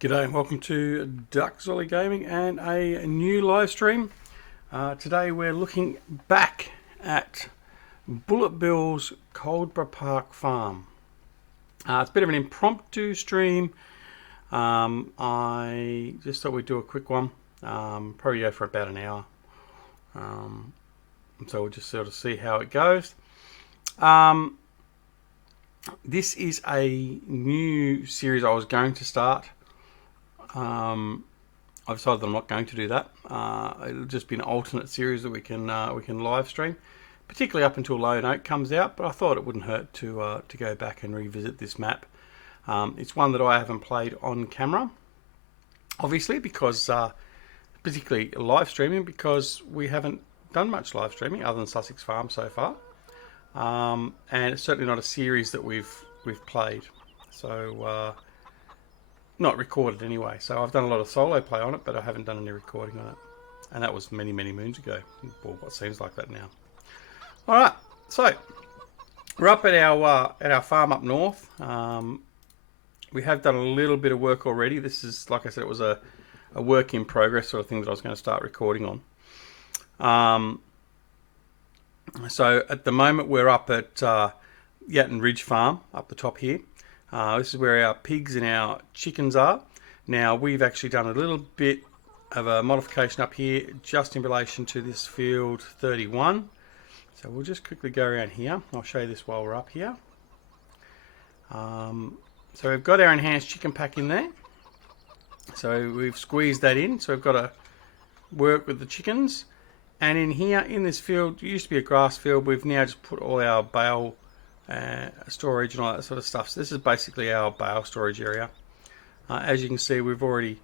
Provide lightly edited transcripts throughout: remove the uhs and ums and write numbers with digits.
G'day and welcome to Grizzly Gaming and a new live stream. Today we're looking back at BulletBills Coldborough Park Farm. It's a bit of an impromptu stream. I just thought we'd do a quick one. Probably go for about an hour. So we'll just sort of see how it goes. This is a new series I was going to start. I've decided that I'm not going to do that. It'll just be an alternate series that we can live stream, particularly up until Lone Oak comes out. But I thought it wouldn't hurt to go back and revisit this map. It's one that I haven't played on camera, obviously, because particularly live streaming, because we haven't done much live streaming other than Sussex Farm so far, and it's certainly not a series that we've played. So. Not recorded anyway, so I've done a lot of solo play on it, but I haven't done any recording on it, and that was many moons ago, or what seems like that now. All right, so we're up at our farm up north. We have done a little bit of work already. This is, like I said, it was a work in progress sort of thing that I was going to start recording on. So at the moment we're up at Yatton Ridge Farm up the top here. This is where our pigs and our chickens are. Now, we've actually done a little bit of a modification up here just in relation to this field 31. So we'll just quickly go around here. I'll show you this while we're up here. So we've got our enhanced chicken pack in there. So we've squeezed that in. So we've got to work with the chickens. And in here, in this field, it used to be a grass field. We've now just put all our bale storage and all that sort of stuff. So this is basically our bale storage area. As you can see, we've already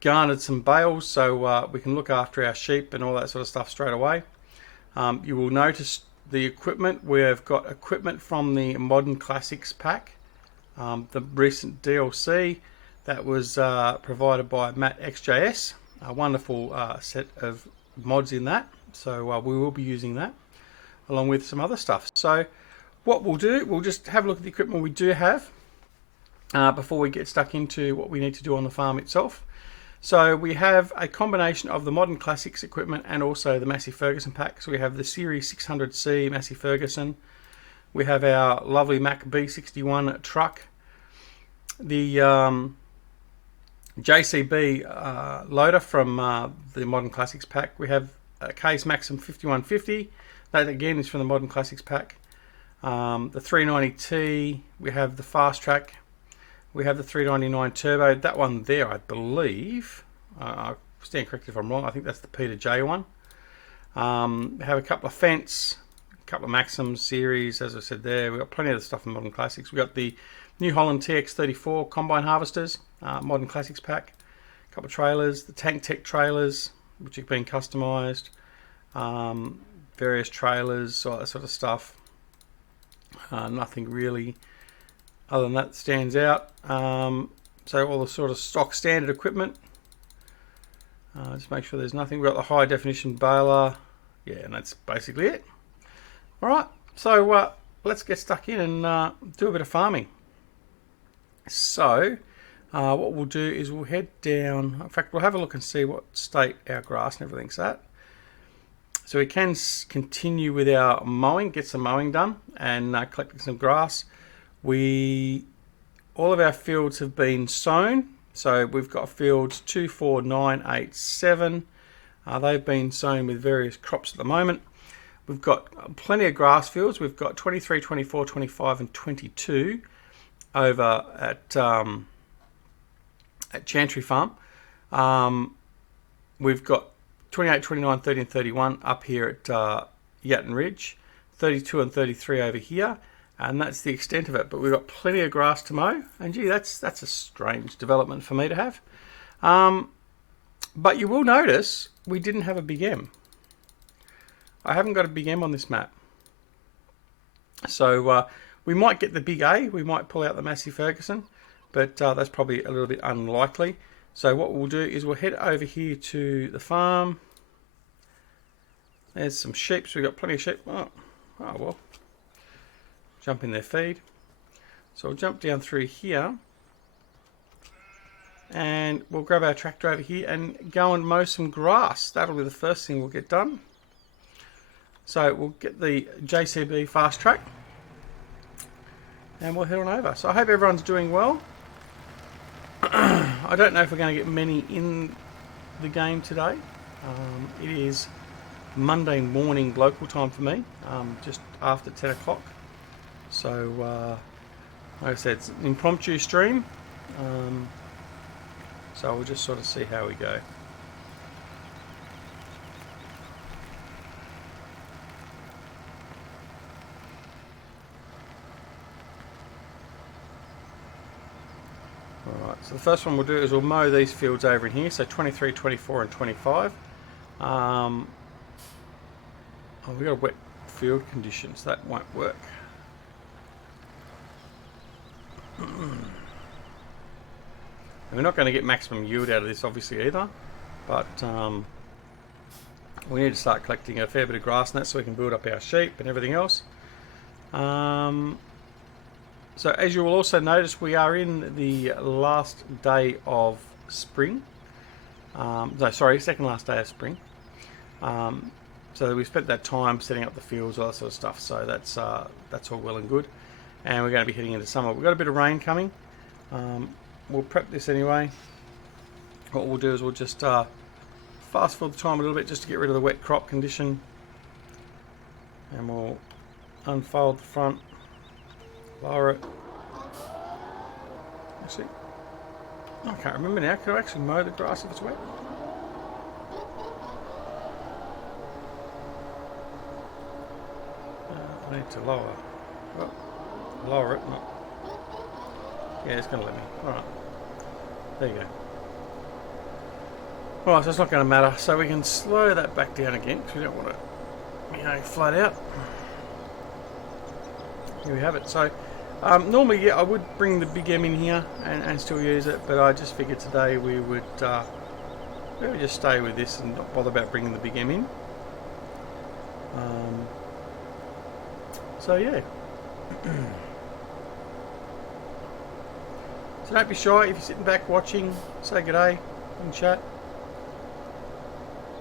garnered some bales, so we can look after our sheep and all that sort of stuff straight away. You will notice the equipment. We've got equipment from the Modern Classics pack, the recent DLC that was provided by Matt XJS. A wonderful set of mods in that, so we will be using that along with some other stuff. So what we'll do, we'll just have a look at the equipment we do have before we get stuck into what we need to do on the farm itself. So we have a combination of the Modern Classics equipment and also the Massey Ferguson pack. So we have the Series 600C Massey Ferguson. We have our lovely Mack B61 truck. The JCB loader from the Modern Classics pack. We have a Case Maxim 5150. That again is from the Modern Classics pack. The 390T, we have the Fast Track, we have the 399 Turbo. That one there, I believe, I stand corrected if I'm wrong, I think that's the Peter J one. We have a couple of Fence, a couple of Maxim series, as I said there. We've got plenty of the stuff in Modern Classics. We've got the New Holland TX34 Combine Harvesters, Modern Classics pack, a couple of trailers, the Tank Tech trailers, which have been customised, various trailers, all that sort of stuff. Nothing really other than that stands out. So all the sort of stock standard equipment. Just make sure there's nothing. We've got the high definition baler. Yeah, and that's basically it. Alright, so let's get stuck in and do a bit of farming. So what we'll do is we'll head down. In fact, we'll have a look and see what state our grass and everything's at. So we can continue with our mowing, get some mowing done and collecting some grass. All of our fields have been sown. So we've got fields 2, 4, 9, 8, 7. They've been sown with various crops at the moment. We've got plenty of grass fields. We've got 23, 24, 25 and 22 over at Chantry Farm. We've got 28, 29, 30 and 31 up here at Yatton Ridge, 32 and 33 over here, and that's the extent of it. But we've got plenty of grass to mow, and gee, that's a strange development for me to have. But you will notice we didn't have a big M. I haven't got a big M on this map. So we might get the big A, we might pull out the Massey Ferguson, but that's probably a little bit unlikely. So what we'll do is we'll head over here to the farm. There's some sheep, so we've got plenty of sheep. Oh well. Jump in their feed. So I'll jump down through here. and we'll grab our tractor over here and go and mow some grass. That'll be the first thing we'll get done. So we'll get the JCB fast track and we'll head on over. So I hope everyone's doing well. I don't know if we're going to get many in the game today. It is Monday morning local time for me, just after 10 o'clock. So like I said, it's an impromptu stream. So we'll just sort of see how we go. Alright, so the first one we'll do is we'll mow these fields over in here, so 23, 24 and 25. Oh, we've got a wet field condition, so that won't work. We're not going to get maximum yield out of this obviously either, but we need to start collecting a fair bit of grass and that so we can build up our sheep and everything else. So as you will also notice, we are in the last day of spring. No, sorry, second last day of spring. So we spent that time setting up the fields, all that sort of stuff. So that's all well and good. And we're going to be heading into summer. We've got a bit of rain coming. We'll prep this anyway. What we'll do is we'll just fast forward the time a little bit just to get rid of the wet crop condition. And we'll unfold the front, lower it. Actually, I can't remember now. Can I actually mow the grass if it's wet? I need to lower. Well, lower it. Not. Yeah, it's going to let me. Alright. There you go. Alright, so it's not going to matter. So we can slow that back down again because we don't want it, flat out. Here we have it. So normally, yeah, I would bring the Big M in here and still use it, but I just figured today we would maybe just stay with this and not bother about bringing the Big M in. So yeah. So don't be shy if you're sitting back watching. Say good day in chat.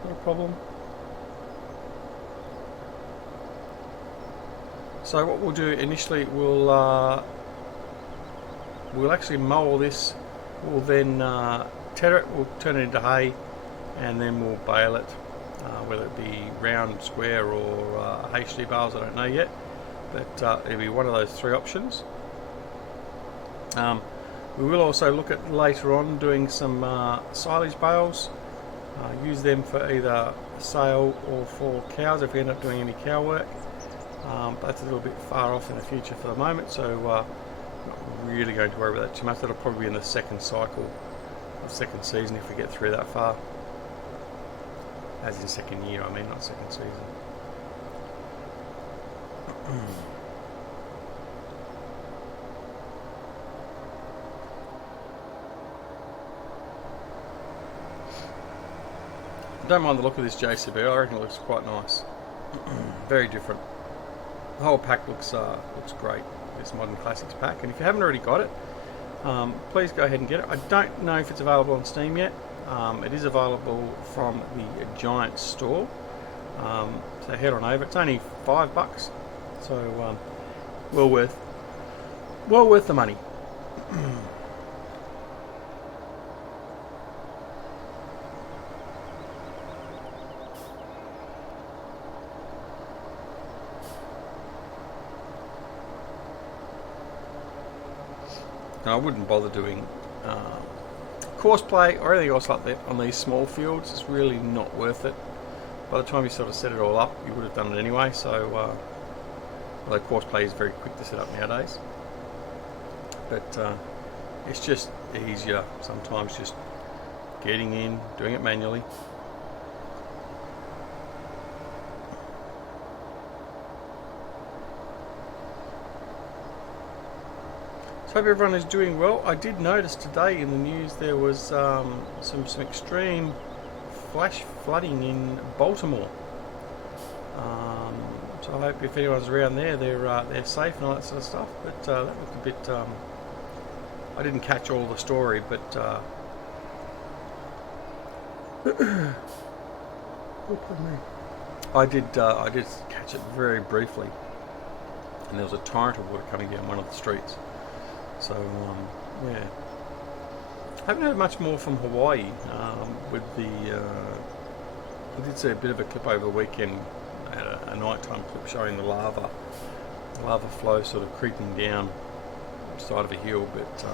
No problem. So what we'll do initially, we'll actually mow all this. We'll then tether it. We'll turn it into hay, and then we'll bale it, whether it be round, square, or HD bales. I don't know yet, but it'll be one of those three options. We will also look at later on doing some silage bales. Use them for either sale or for cows if we end up doing any cow work. But that's a little bit far off in the future for the moment, so not really going to worry about that too much. That'll probably be in the second cycle of second season if we get through that far. As in second year, I mean, not second season. Don't mind the look of this JCB. I reckon it looks quite nice. Very different. The whole pack looks great. This Modern Classics pack, and if you haven't already got it, please go ahead and get it. I don't know if it's available on Steam yet. It is available from the Giant store. So head on over. It's only $5, so well worth the money. I wouldn't bother doing course play or anything else like that on these small fields. It's really not worth it. By the time you sort of set it all up, you would have done it anyway. So, although course play is very quick to set up nowadays, but it's just easier sometimes just getting in, doing it manually. So hope everyone is doing well. I did notice today in the news there was some extreme flash flooding in Baltimore. So I hope if anyone's around there, they're safe and all that sort of stuff. But that looked a bit. I didn't catch all the story, but I did catch it very briefly, and there was a torrent of water coming down one of the streets. So yeah, haven't heard much more from Hawaii. With the I did see a bit of a clip over the weekend, a nighttime clip showing the lava flow sort of creeping down the side of a hill, but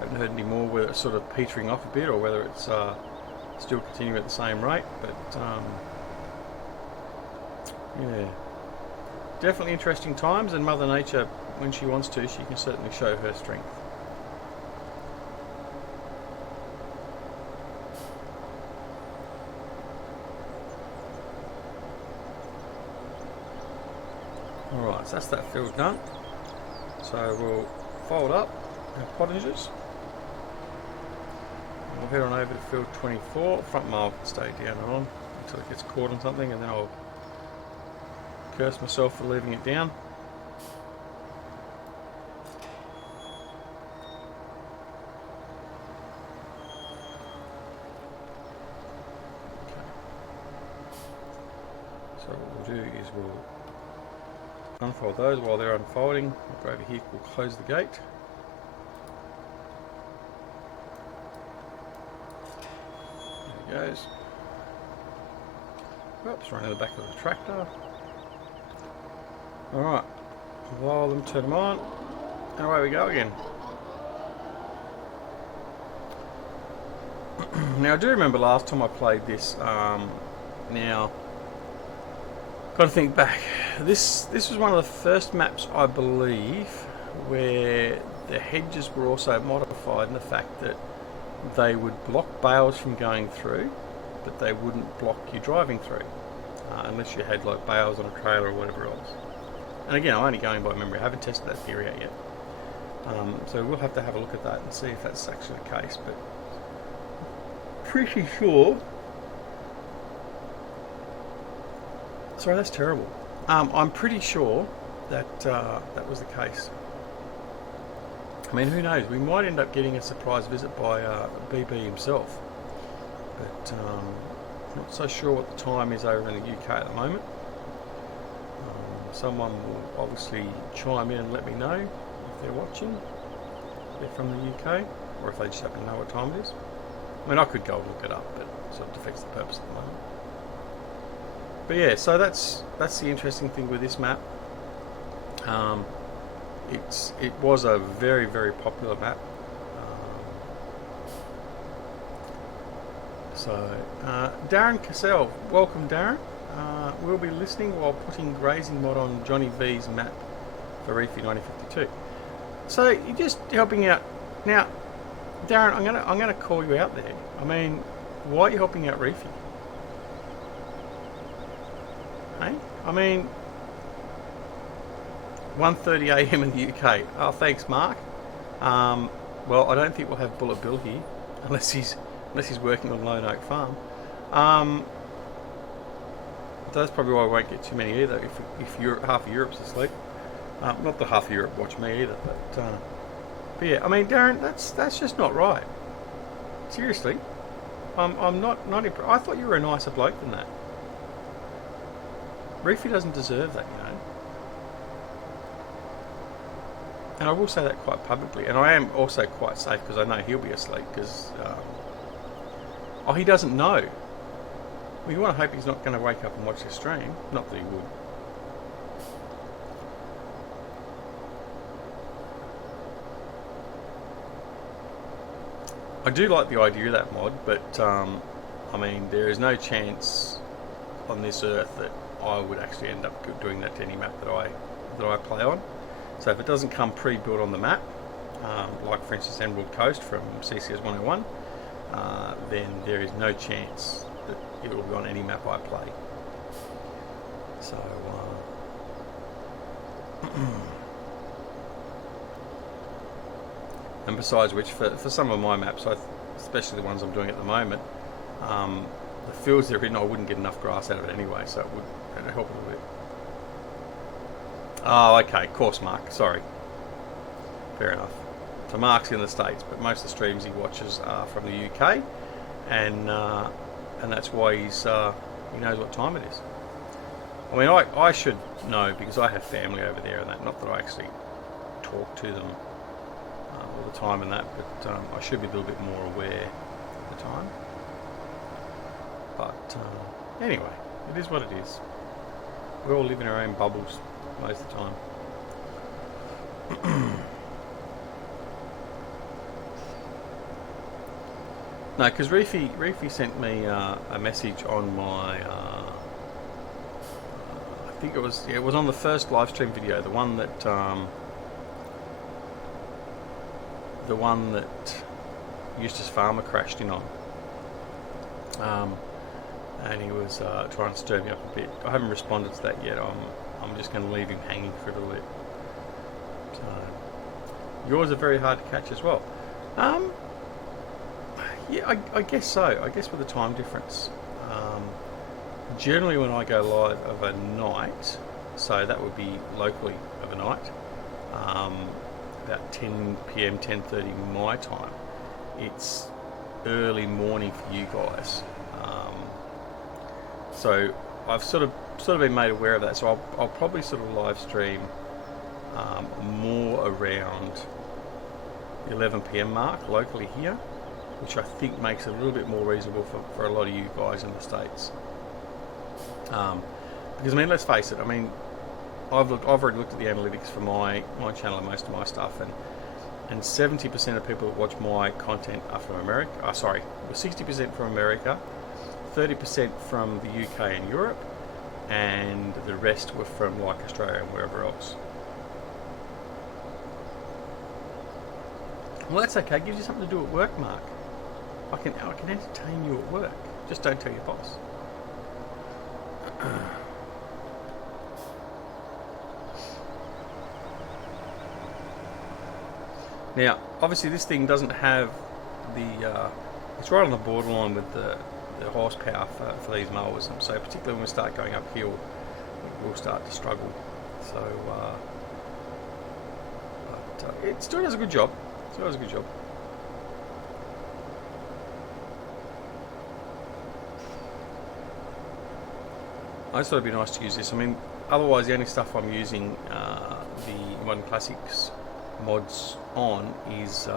haven't heard any more whether it's sort of petering off a bit or whether it's still continuing at the same rate. But yeah, definitely interesting times, and Mother Nature, when she wants to, she can certainly show her strength. Alright, so that's that field done. So we'll fold up our pottages. We'll head on over to field 24. Front mile can stay down and on until it gets caught on something, and then I'll curse myself for leaving it down. Okay. So what we'll do is we'll unfold those. While they're unfolding, we'll go over here, we'll close the gate. There it goes. Oops, right in the back of the tractor. Alright, roll them, turn them on, and away we go again. Now I do remember last time I played this, now, got to think back, this was one of the first maps, I believe, where the hedges were also modified in the fact that they would block bales from going through, but they wouldn't block you driving through, unless you had like bales on a trailer or whatever else. And again, I'm only going by memory, I haven't tested that theory out yet. So we'll have to have a look at that and see if that's actually the case, but pretty sure. Sorry, that's terrible. I'm pretty sure that that was the case. I mean, who knows? We might end up getting a surprise visit by BB himself, but not so sure what the time is over in the UK at the moment. Someone will obviously chime in and let me know if they're watching, if they're from the UK, or if they just happen to know what time it is. I mean, I could go and look it up, but it sort of defeats the purpose at the moment. But yeah, so that's the interesting thing with this map. It was a very, very popular map. Darren Cassell, welcome Darren. We'll be listening while putting grazing mod on Johnny V's map for Reefy 1952. So you're just helping out now, Darren. I'm gonna call you out there. I mean, why are you helping out Reefy? Hey, I mean, 1:30 AM in the UK. Oh, thanks, Mark. Well, I don't think we'll have Bullet Bill here unless he's working on Lone Oak Farm. That's probably why I won't get too many either. If half of Europe's asleep, not that half of Europe watch me either. But yeah, I mean, Darren, that's just not right. Seriously, I'm not impressed. I thought you were a nicer bloke than that. Reefy doesn't deserve that, you know. And I will say that quite publicly. And I am also quite safe because I know he'll be asleep because he doesn't know. Well, you want to hope he's not going to wake up and watch the stream. Not that he would. I do like the idea of that mod, but I mean, there is no chance on this earth that I would actually end up doing that to any map that I play on. So if it doesn't come pre-built on the map, like for instance Emerald Coast from CCS 101, then there is no chance that it will be on any map I play. So, and besides which, for some of my maps, especially the ones I'm doing at the moment, the fields they're in, I wouldn't get enough grass out of it anyway, so it'd help a little bit. Oh, okay, of course, Mark. Sorry. Fair enough. So Mark's in the States, but most of the streams he watches are from the UK. and that's why he knows what time it is. I mean, I should know because I have family over there and that. Not that I actually talk to them all the time and that, but I should be a little bit more aware of the time. But anyway, it is what it is. We all live in our own bubbles most of the time. No, because Reefy sent me a message on my. I think it was on the first live stream video, the one that Eustace Pharmer crashed in on. And he was trying to stir me up a bit. I haven't responded to that yet. I'm just going to leave him hanging for a little bit. So, yours are very hard to catch as well. Yeah, I guess so. I guess with the time difference. Generally when I go live overnight, so that would be locally overnight, about 10 p.m, 10:30 my time, it's early morning for you guys. So I've sort of been made aware of that, so I'll probably sort of live stream more around the 11 p.m. mark locally here, which I think makes it a little bit more reasonable for a lot of you guys in the States. Because I mean, let's face it. I mean, I've already looked at the analytics for my channel and most of my stuff, and 70% of people that watch my content are from America. 60% from America, 30% from the UK and Europe, and the rest were from like Australia and wherever else. Well, that's okay. It gives you something to do at work, Mark. I can entertain you at work. Just don't tell your boss. Now, obviously, this thing doesn't have the. It's right on the borderline with the horsepower for these mowers, and so particularly when we start going uphill, we'll start to struggle. So, but it still does a good job. I just thought it'd be nice to use this. I mean, otherwise the only stuff I'm using the Modern Classics mods on is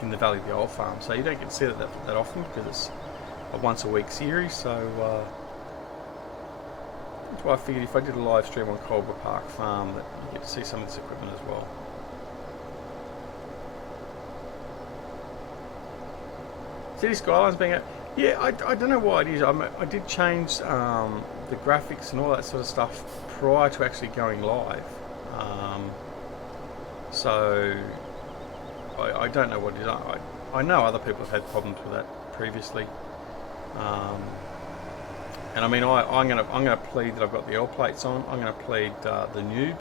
in the Valley of the Old Farm. So you don't get to see that often because it's a once a week series. So that's why I figured if I did a live stream on Coldborough Park Farm, that you get to see some of this equipment as well. City Skylines being yeah, I don't know why it is. I did change the graphics and all that sort of stuff prior to actually going live. So I don't know what it is. I know other people have had problems with that previously. And I mean, I'm gonna plead that I've got the L plates on. I'm gonna plead the noob.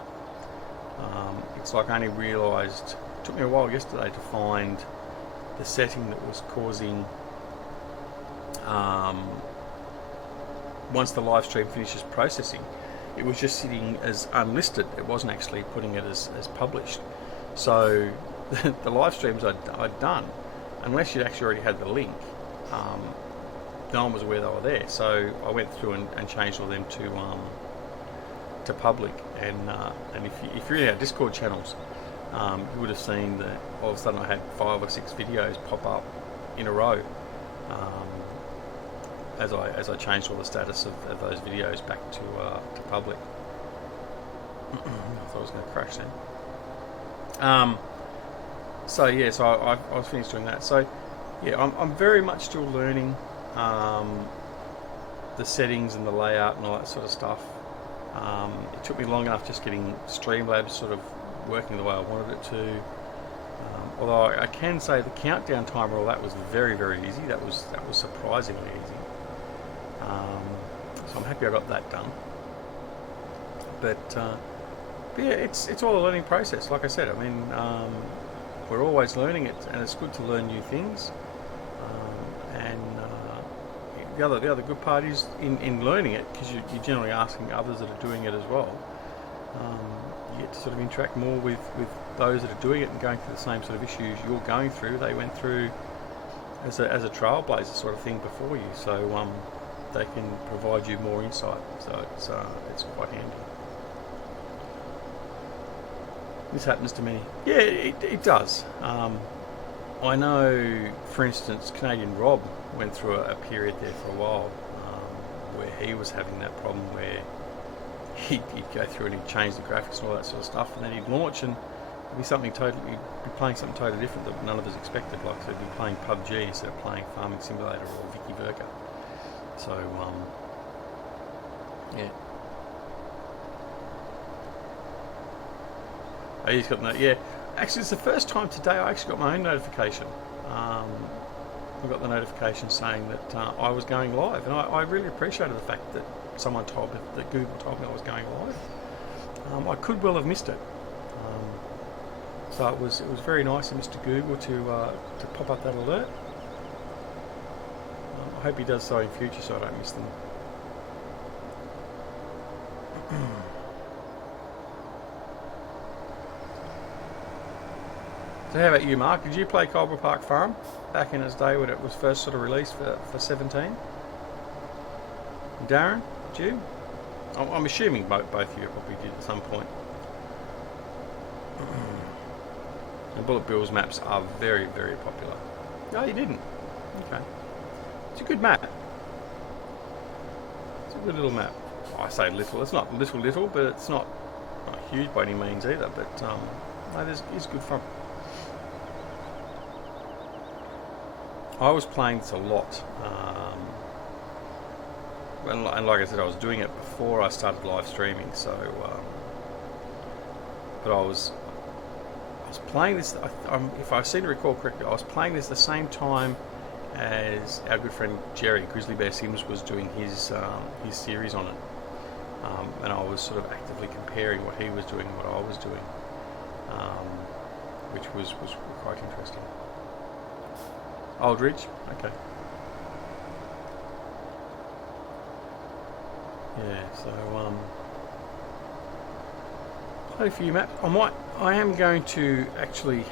It's like I only realised. It took me a while yesterday to find the setting that was causing. Once the live stream finishes processing, it was just sitting as unlisted. It wasn't actually putting it as published. So the live streams I'd done, unless you'd actually already had the link, no one was aware they were there. So I went through and changed all them to public. And if you're in our Discord channels, you would have seen that all of a sudden I had 5 or 6 videos pop up in a row. As I changed all the status of those videos back to public. I thought I was going to crash then. So yeah, so I was finished doing that. So yeah, I'm very much still learning the settings and the layout and all that sort of stuff. It took me long enough just getting Streamlabs sort of working the way I wanted it to. Although I can say the countdown timer, all that was very, very easy. That was surprisingly easy. So I'm happy I got that done. But yeah, it's all a learning process. Like I said, I mean, we're always learning it, and it's good to learn new things. And the other good part is in learning it, because you're generally asking others that are doing it as well. You get to sort of interact more with those that are doing it and going through the same sort of issues you're going through. They went through as a trailblazer sort of thing before you, so they can provide you more insight. So it's quite handy. This happens to many. Yeah, it does. I know, for instance, Canadian Rob went through a period there for a while where he was having that problem where he'd go through and he'd change the graphics and all that sort of stuff, and then he'd launch and it'd be something totally, he'd be playing something totally different that none of us expected. Like, so he'd be playing PUBG instead of playing Farming Simulator or Vicky Verka. So, yeah. Oh, he's got no, yeah. Actually, it's the first time today I actually got my own notification. I got the notification saying that I was going live, and I really appreciated the fact that someone told me, that Google told me I was going live. I could well have missed it. So it was very nice of Mr. Google to pop up that alert. I hope he does so in future so I don't miss them. So how about you, Mark? Did you play Coldborough Park Farm back in its day when it was first sort of released for 17? Darren, did you? I'm assuming both of you probably did at some point. And BulletBills maps are very, very popular. No, you didn't. Okay. It's a good map. It's a good little map. I say little. It's not little, but it's not huge by any means either. But no, it's good fun. I was playing this a lot, and like I said, I was doing it before I started live streaming. So, but I was playing this. If I seem to recall correctly, I was playing this the same time as our good friend Jerry Grizzly Bear Sims was doing his series on it, and I was sort of actively comparing what he was doing and what I was doing, which was quite interesting. Aldridge, okay. Yeah, so play a few maps. I am going to actually.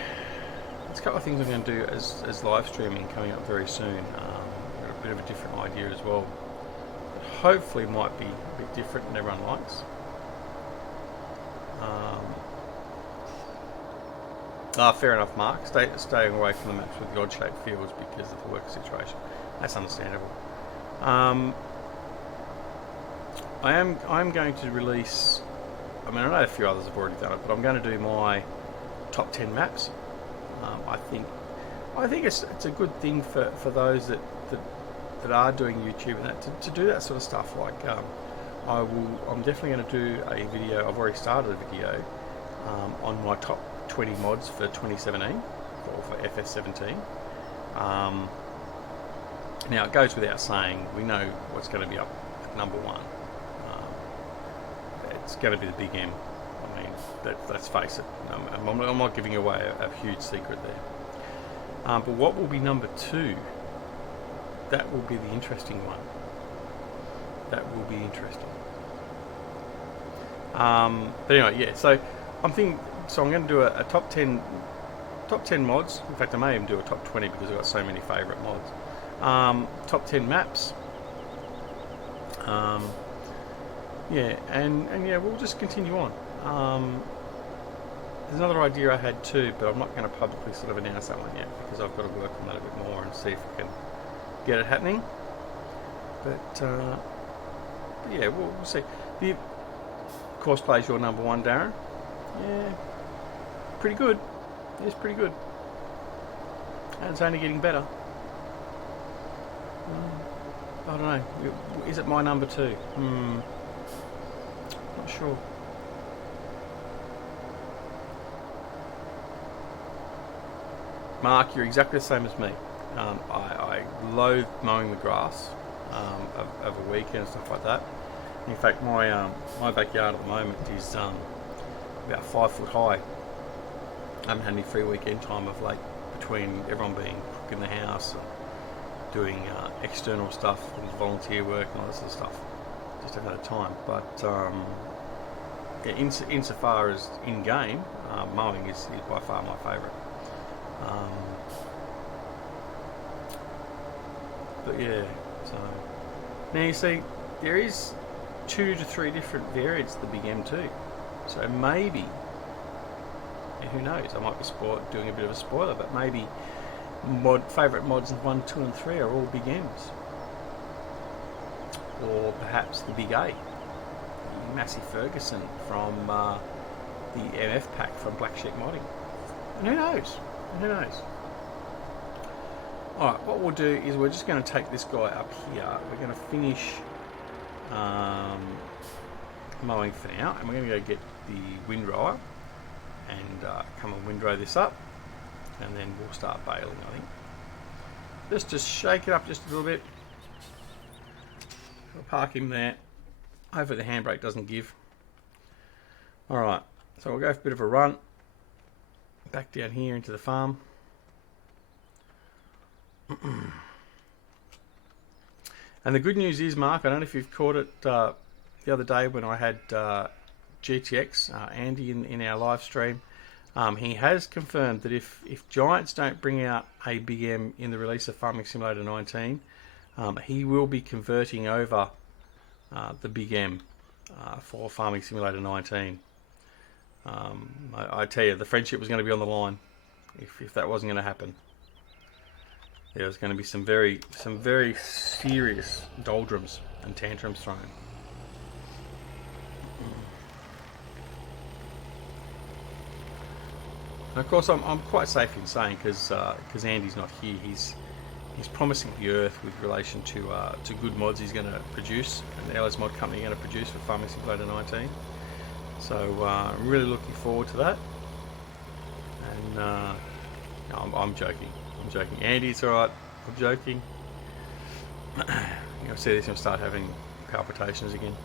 There's a couple of things I'm going to do as live streaming coming up very soon. A bit of a different idea as well. But hopefully, might be a bit different than everyone likes. Fair enough, Mark. Staying away from the maps with the odd-shaped fields because of the work situation. That's understandable. I'm going to release. I mean, I know a few others have already done it, but I'm going to do my top 10 maps. I think it's a good thing for those that are doing YouTube and that to do that sort of stuff. Like I'm definitely going to do a video. I've already started a video on my top 20 mods for 2017 or for FS17. Now it goes without saying, we know what's going to be up at number one. It's going to be the Big M. I mean, let's face it. I'm not giving away a huge secret there. But what will be number two? That will be the interesting one. That will be interesting. But anyway, yeah. So I'm thinking. So I'm going to do a top 10 mods. In fact, I may even do a top 20 because I've got so many favourite mods. Top 10 maps. Yeah, and yeah, we'll just continue on. There's another idea I had too, but I'm not going to publicly sort of announce that one yet because I've got to work on that a bit more and see if we can get it happening. But yeah, we'll see. The course plays your number one, Darren. Yeah, pretty good. It's pretty good, and it's only getting better. I don't know. Is it my number two? Not sure. Mark, you're exactly the same as me. I loathe mowing the grass over a weekend and stuff like that. In fact, my backyard at the moment is about 5 foot high. I haven't had any free weekend time of late between everyone being cook in the house and doing external stuff and volunteer work and all that sort of stuff. Just haven't had time. But yeah, insofar as in-game, mowing is by far my favourite. But yeah, so now you see there is 2 to 3 different variants of the Big M too. So maybe, who knows? I might be doing a bit of a spoiler, but maybe favourite mods 1, 2, and 3 are all Big M's, or perhaps the Big A, Massey Ferguson from the MF pack from Black Sheep Modding. And who knows? Who knows? Alright, what we'll do is we're just going to take this guy up here. We're going to finish mowing for now, and we're going to go get the windrower and come and windrow this up, and then we'll start baling, I think. Just to shake it up just a little bit. We'll park him there. Hopefully the handbrake doesn't give. Alright, so we'll go for a bit of a run back down here into the farm. And the good news is, Mark, I don't know if you've caught it the other day when I had GTX, Andy, in our live stream. He has confirmed that if Giants don't bring out a Big M in the release of Farming Simulator 19, he will be converting over the Big M for Farming Simulator 19. I tell you, the friendship was going to be on the line if that wasn't going to happen. There was going to be some very serious doldrums and tantrums thrown. And of course, I'm quite safe in saying, because Andy's not here, he's promising the earth with relation to good mods he's going to produce, and the LS Mod Company are going to produce for Farming Simulator 19. So I'm really looking forward to that. And no, I'm joking. I'm joking. Andy, it's alright. I'm joking. You'll see this, he'll start having palpitations again.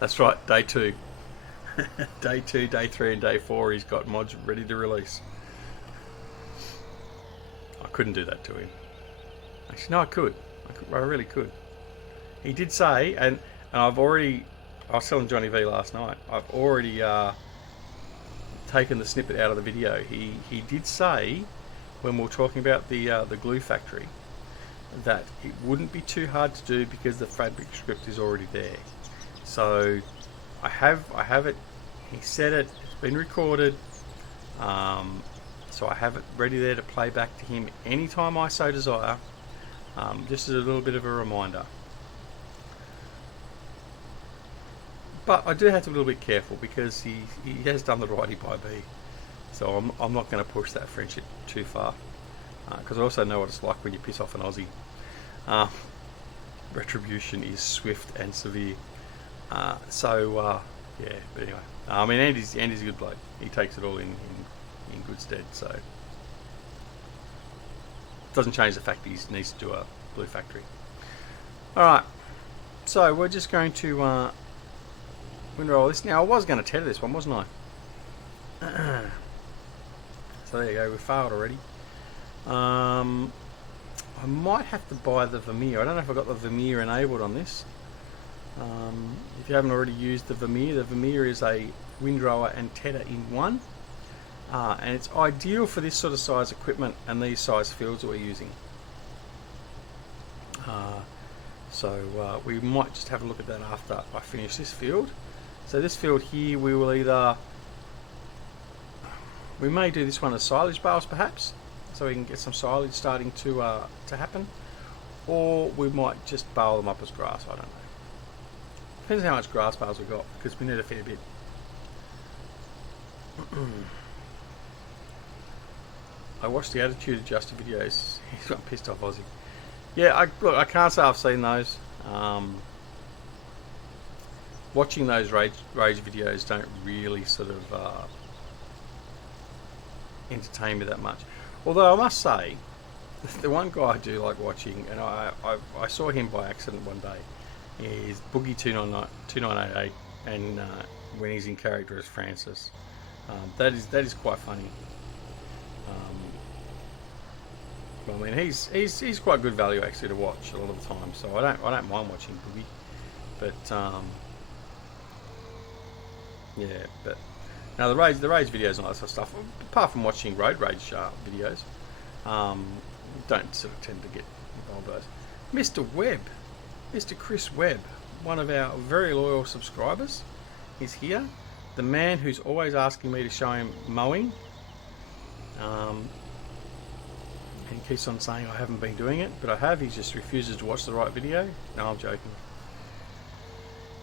That's right, day 2. Day 2, day 3, and day 4, he's got mods ready to release. I couldn't do that to him. Actually, no, I could. I really could. He did say, and I was telling Johnny V last night, I've already taken the snippet out of the video. He did say, when we were talking about the glue factory, that it wouldn't be too hard to do because the fabric script is already there. So I have it. He said it. It's been recorded. So I have it ready there to play back to him anytime I so desire. Just as a little bit of a reminder. But I do have to be a little bit careful because he has done the righty by me. So I'm not going to push that friendship too far. Because I also know what it's like when you piss off an Aussie. Retribution is swift and severe. Yeah, but anyway. I mean, Andy's a good bloke. He takes it all in good stead, so it doesn't change the fact that he needs to do a blue factory. Alright, so we're just going to windrow this. Now, I was going to tether this one, wasn't I? So there you go, we failed already. I might have to buy the Vermeer. I don't know if I've got the Vermeer enabled on this. If you haven't already used the Vermeer is a windrower and tether in one. And it's ideal for this sort of size equipment and these size fields that we're using. So we might just have a look at that after I finish this field. So this field here, we may do this one as silage bales perhaps, so we can get some silage starting to happen, or we might just bale them up as grass. I don't know. Depends how much grass bales we've got, because we need a fair bit. I watched the Attitude Adjuster videos. He's got pissed off Aussie. Yeah, look, I can't say I've seen those. Watching those rage videos don't really sort of entertain me that much. Although I must say, the one guy I do like watching, and I saw him by accident one day, is Boogie 2988, and when he's in character as Francis, that is quite funny. I mean, he's quite good value actually to watch a lot of the time, so I don't mind watching Boogie, but yeah, but Now the rage videos and all that sort of stuff, apart from watching road rage videos, don't sort of tend to get involved with those. Mr. Webb, Mr. Chris Webb, one of our very loyal subscribers, is here. The man who's always asking me to show him mowing. And he keeps on saying I haven't been doing it, but I have. He just refuses to watch the right video. No, I'm joking.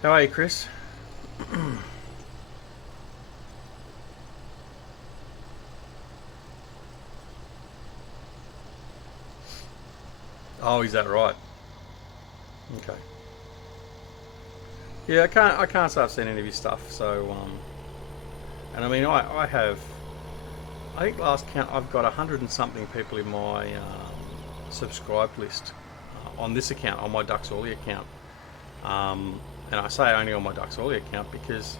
How are you, Chris? Oh, is that right? Okay. Yeah, I can't start seeing any of his stuff. So, and I mean, I have. I think last count I've got 100 and something people in my subscribed list on this account, on my DoughBoy account. And I say only on my DoughBoy account because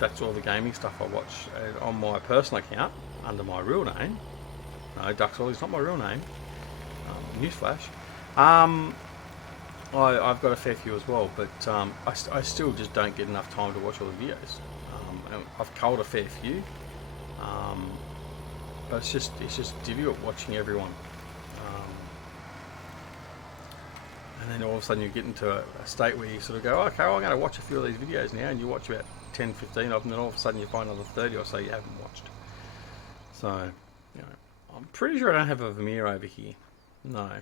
that's all the gaming stuff I watch. On my personal account, under my real name, no, DoughBoy is not my real name. Newsflash. I've got a fair few as well, but I still just don't get enough time to watch all the videos. And I've culled a fair few, but it's just difficult watching everyone. And then all of a sudden you get into a state where you sort of go, okay, well, I'm going to watch a few of these videos now, and you watch about 10, 15 of them, and then all of a sudden you find another 30 or so you haven't watched. So, you know, I'm pretty sure I don't have a Vermeer over here. No, I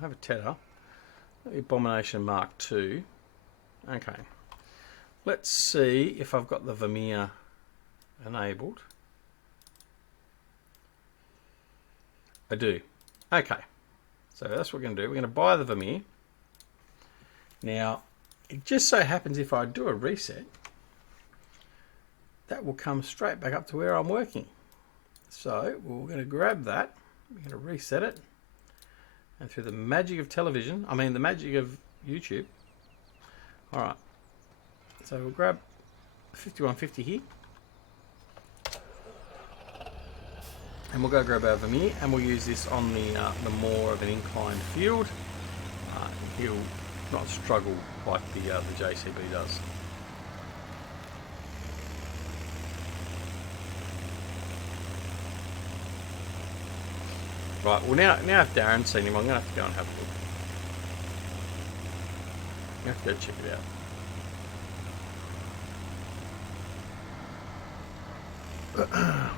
have a Tedder. Abomination Mark II. Okay. Let's see if I've got the Vermeer enabled. I do. Okay. So that's what we're going to do. We're going to buy the Vermeer. Now, it just so happens if I do a reset, that will come straight back up to where I'm working. So we're going to grab that. We're going to reset it. And through the magic of television, I mean the magic of YouTube. Alright. So we'll grab 5150 here. And we'll go grab our Vermeer, and we'll use this on the more of an inclined field. He'll not struggle like the JCB does. Right, well now if Darren's seen him, I'm going to have to go and have a look. I'm going to have to go check it out.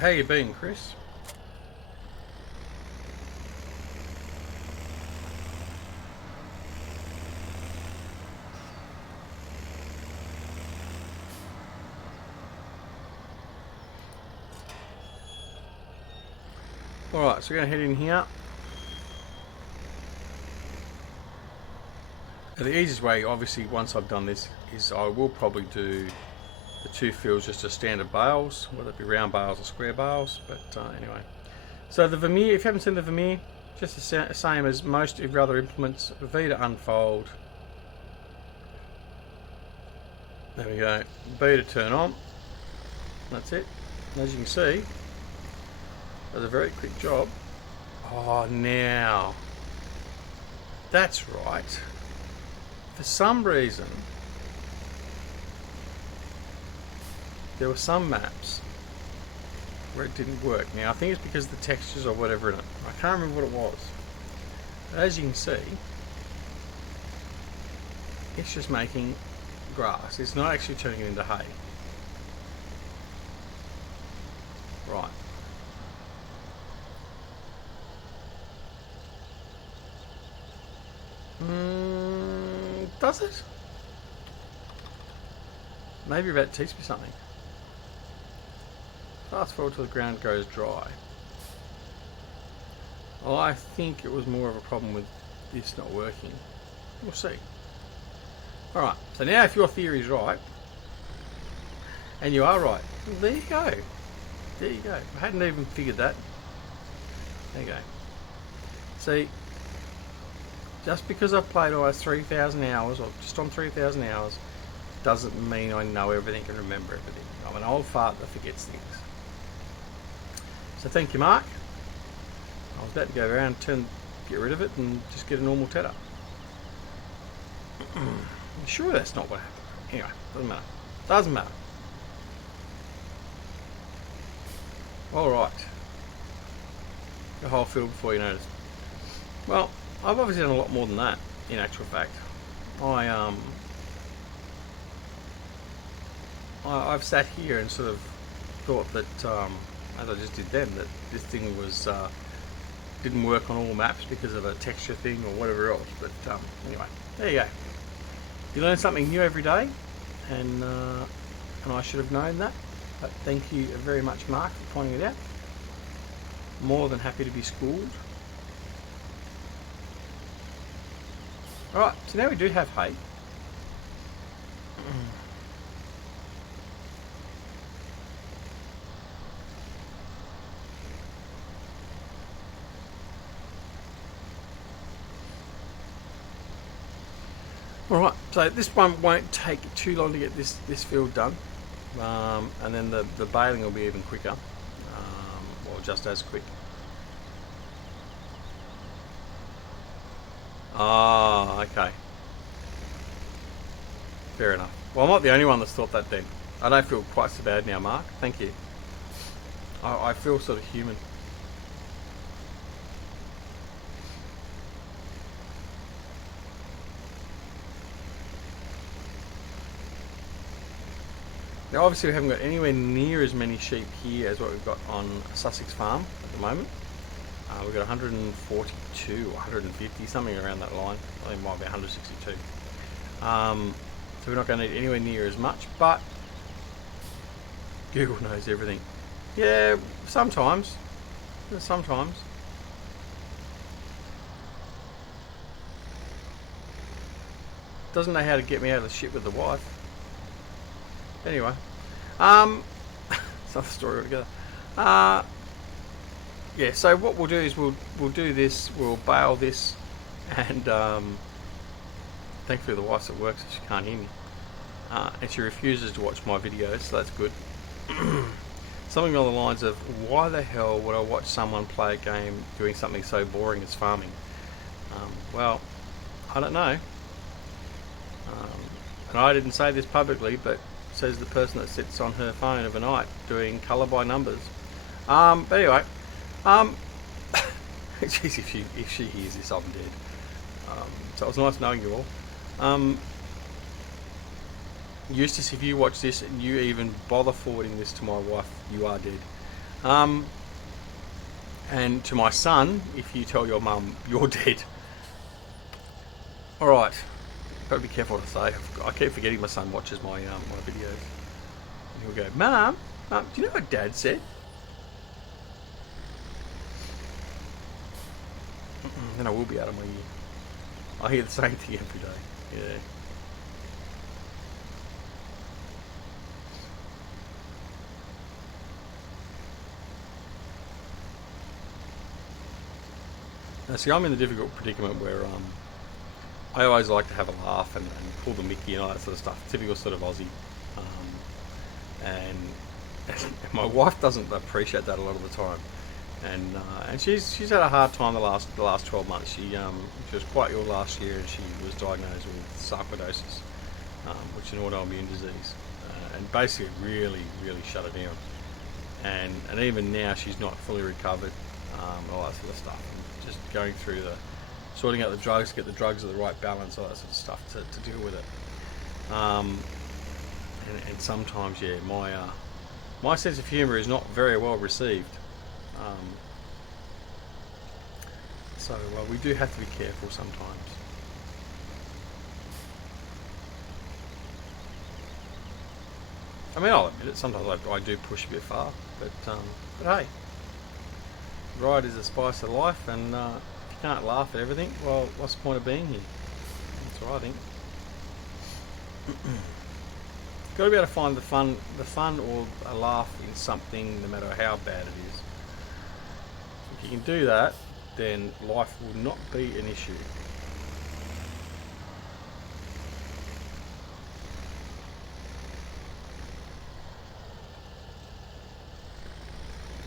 How you been, Chris? Alright, so we're going to head in here. Now, the easiest way, obviously, once I've done this, is I will probably do the two fields just as standard bales, whether it be round bales or square bales, but anyway. So the Vermeer, if you haven't seen the Vermeer, just the same as most of your other implements, V to unfold. There we go, B to turn on. That's it. And as you can see, does a very quick job. Oh, now that's right. For some reason, there were some maps where it didn't work. Now I think it's because of the textures or whatever in it. I can't remember what it was. But as you can see, it's just making grass. It's not actually turning it into hay. Right. Does it? Maybe about to teach me something. Fast forward till the ground goes dry. Oh, I think it was more of a problem with this not working. We'll see. Alright, so now if your theory is right, and you are right, well, there you go. There you go. I hadn't even figured that. There you go. See, just because I've played almost 3,000 hours, or just on 3,000 hours, doesn't mean I know everything and remember everything. I'm an old fart that forgets things. So thank you, Mark. I was about to go around and turn get rid of it and just get a normal tedder. I'm sure that's not what happened. Anyway, doesn't matter. Doesn't matter. Alright. The whole field before you notice. Well, I've obviously done a lot more than that, in actual fact. I've sat here and sort of thought that, as I just did then, that this thing was didn't work on all maps because of a texture thing or whatever else. But anyway, there you go. You learn something new every day, and I should have known that. But thank you very much, Mark, for pointing it out. More than happy to be schooled. Alright, so now we do have hay. Alright, so this one won't take too long to get this field done. And then the baling will be even quicker. Or just as quick. Ah, okay. Fair enough. Well, I'm not the only one that's thought that then. I don't feel quite so bad now, Mark. Thank you. I feel sort of human. Now obviously we haven't got anywhere near as many sheep here as what we've got on Sussex Farm at the moment. We've got 142 or 150, something around that line. I think it might be 162. So we're not going to need anywhere near as much, but Google knows everything. Yeah, sometimes. Sometimes. Doesn't know how to get me out of the shit with the wife. Anyway, it's another story altogether. Yeah, so what we'll do is we'll do this, we'll bale this, and thankfully the wife's at work so she can't hear me. And she refuses to watch my videos, so that's good. Something along the lines of, why the hell would I watch someone play a game doing something so boring as farming? Well, I don't know. And I didn't say this publicly, but says the person that sits on her phone overnight doing colour by numbers. But anyway, geez, if she hears this, I'm dead. So it was nice knowing you all. Eustace, if you watch this and you even bother forwarding this to my wife, you are dead. And to my son, if you tell your mum, you're dead. Alright. Gotta be careful what I say. I keep forgetting my son watches my my videos. And he'll go, Mum, do you know what Dad said? Then I will be out of my ear. I hear the same thing every day. Yeah. Now, see, I'm in the difficult predicament where I always like to have a laugh and pull the mickey and all that sort of stuff. Typical sort of Aussie. And my wife doesn't appreciate that a lot of the time. And she's had a hard time the last 12 months. She was quite ill last year, and she was diagnosed with sarcoidosis, which is an autoimmune disease, and basically really shut her down. And even now she's not fully recovered, all that sort of stuff. And just going through sorting out the drugs, get the drugs at the right balance, all that sort of stuff to deal with it. And sometimes, yeah, my sense of humour is not very well received. So we do have to be careful sometimes. I mean, I'll admit it, sometimes I do push a bit far, but hey, ride is the spice of life, and if you can't laugh at everything, well, what's the point of being here? That's what I think. Got to be able to find the fun or a laugh in something, no matter how bad it is. If you can do that, then life will not be an issue.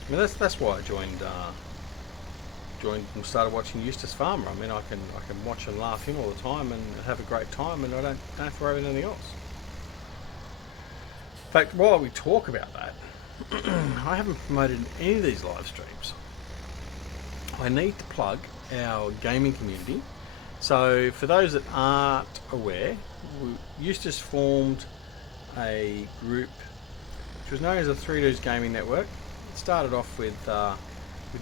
I mean, that's why I joined joined and started watching Eustace Pharmer. I mean, I can watch and laugh him all the time and have a great time, and I don't have to worry about anything else. In fact, while we talk about that, I haven't promoted any of these live streams. I need to plug our gaming community. So for those that aren't aware, Eustace formed a group which was known as the Three Dudes Gaming Network. It started off with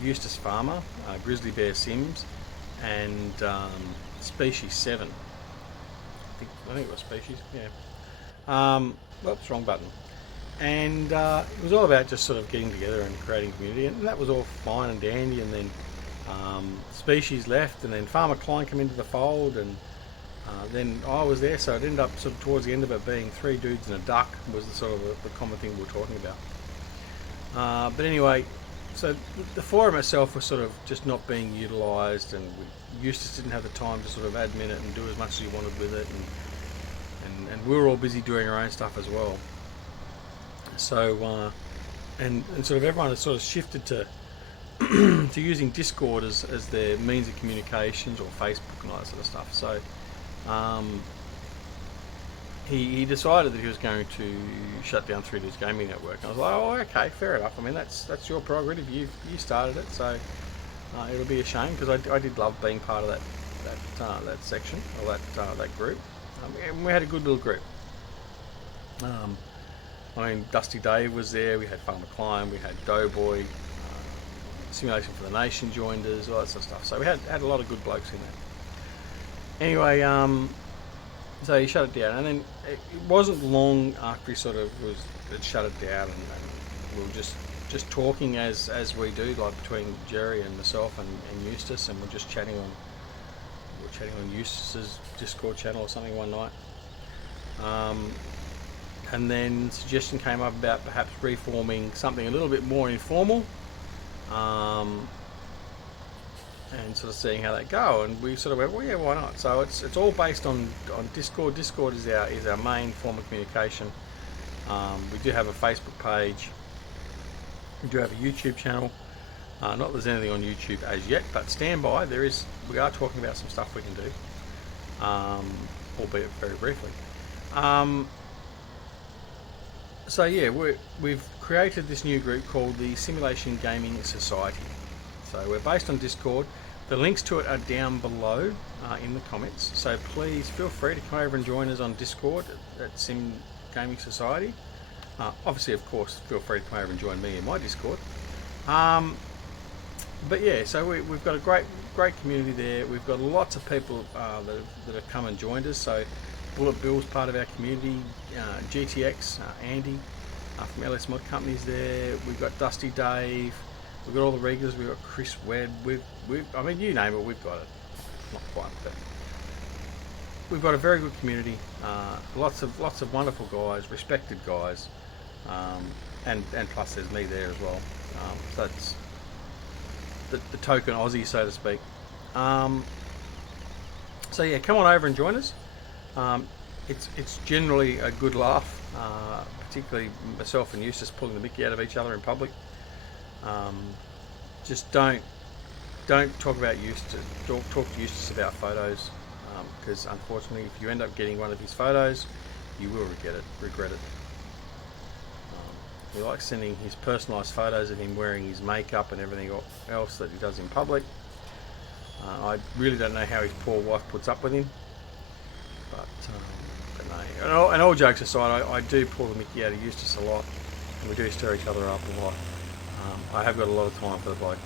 Eustace Pharmer, Grizzly Bear Sims, and Species 7. I think it was Species, yeah. Oops, wrong button. And it was all about just sort of getting together and creating community, and that was all fine and dandy. And then Species left, and then Farmer Klein came into the fold, and then I was there, so it ended up sort of towards the end of it being three dudes and a duck was the sort of the common thing we were talking about. But anyway, so the forum itself was sort of just not being utilised, and Eustace didn't have the time to sort of admin it and do as much as he wanted with it, and we were all busy doing our own stuff as well. So and sort of everyone has sort of shifted to to using Discord as their means of communications, or Facebook and all that sort of stuff. So he decided that he was going to shut down Three Dudes Gaming Network. And I was like, oh, okay, fair enough. I mean, that's your prerogative. You started it, so it'll be a shame, because I did love being part of that section, or that group. And we had a good little group. I mean, Dusty Dave was there. We had Farmer Klein. We had DoughBoy. Simulation for the Nation joined us, all that sort of stuff. So we had a lot of good blokes in there. Anyway, so he shut it down, and then it wasn't long after he sort of had shut it down, and we were just talking as we do, like between Jerry and myself and Eustace, and we're just chatting on Eustace's Discord channel or something one night. And then suggestion came up about perhaps reforming something a little bit more informal. And sort of seeing how they go, and we sort of went, well, yeah, why not? So it's all based on Discord. Discord is our main form of communication. We do have a Facebook page. We do have a YouTube channel. Not that there's anything on YouTube as yet, but stand by. We are talking about some stuff we can do, albeit very briefly. So yeah, we've created this new group called the Simulation Gaming Society. So we're based on Discord. The links to it are down below in the comments. So please feel free to come over and join us on Discord at Sim Gaming Society. Obviously, of course, feel free to come over and join me in my Discord. But yeah, so we've got a great community there. We've got lots of people that have come and joined us. So BulletBills, part of our community. GTX, Andy from LS Mod Company's there. We've got Dusty Dave. We've got all the regulars. We've got Chris Webb. I mean, you name it, we've got it. Not quite, but we've got a very good community. Lots of wonderful guys, respected guys, and plus there's me there as well. So it's the token Aussie, so to speak. So yeah, come on over and join us. It's generally a good laugh, particularly myself and Eustace pulling the mickey out of each other in public. Just don't talk about Eustace. Don't talk to Eustace about photos, because unfortunately, if you end up getting one of his photos, you will regret it. He likes sending his personalised photos of him wearing his makeup and everything else that he does in public. I really don't know how his poor wife puts up with him. But no. And all jokes aside, I do pull the mickey out of Eustace a lot, and we do stir each other up a lot. I have got a lot of time for the bloke.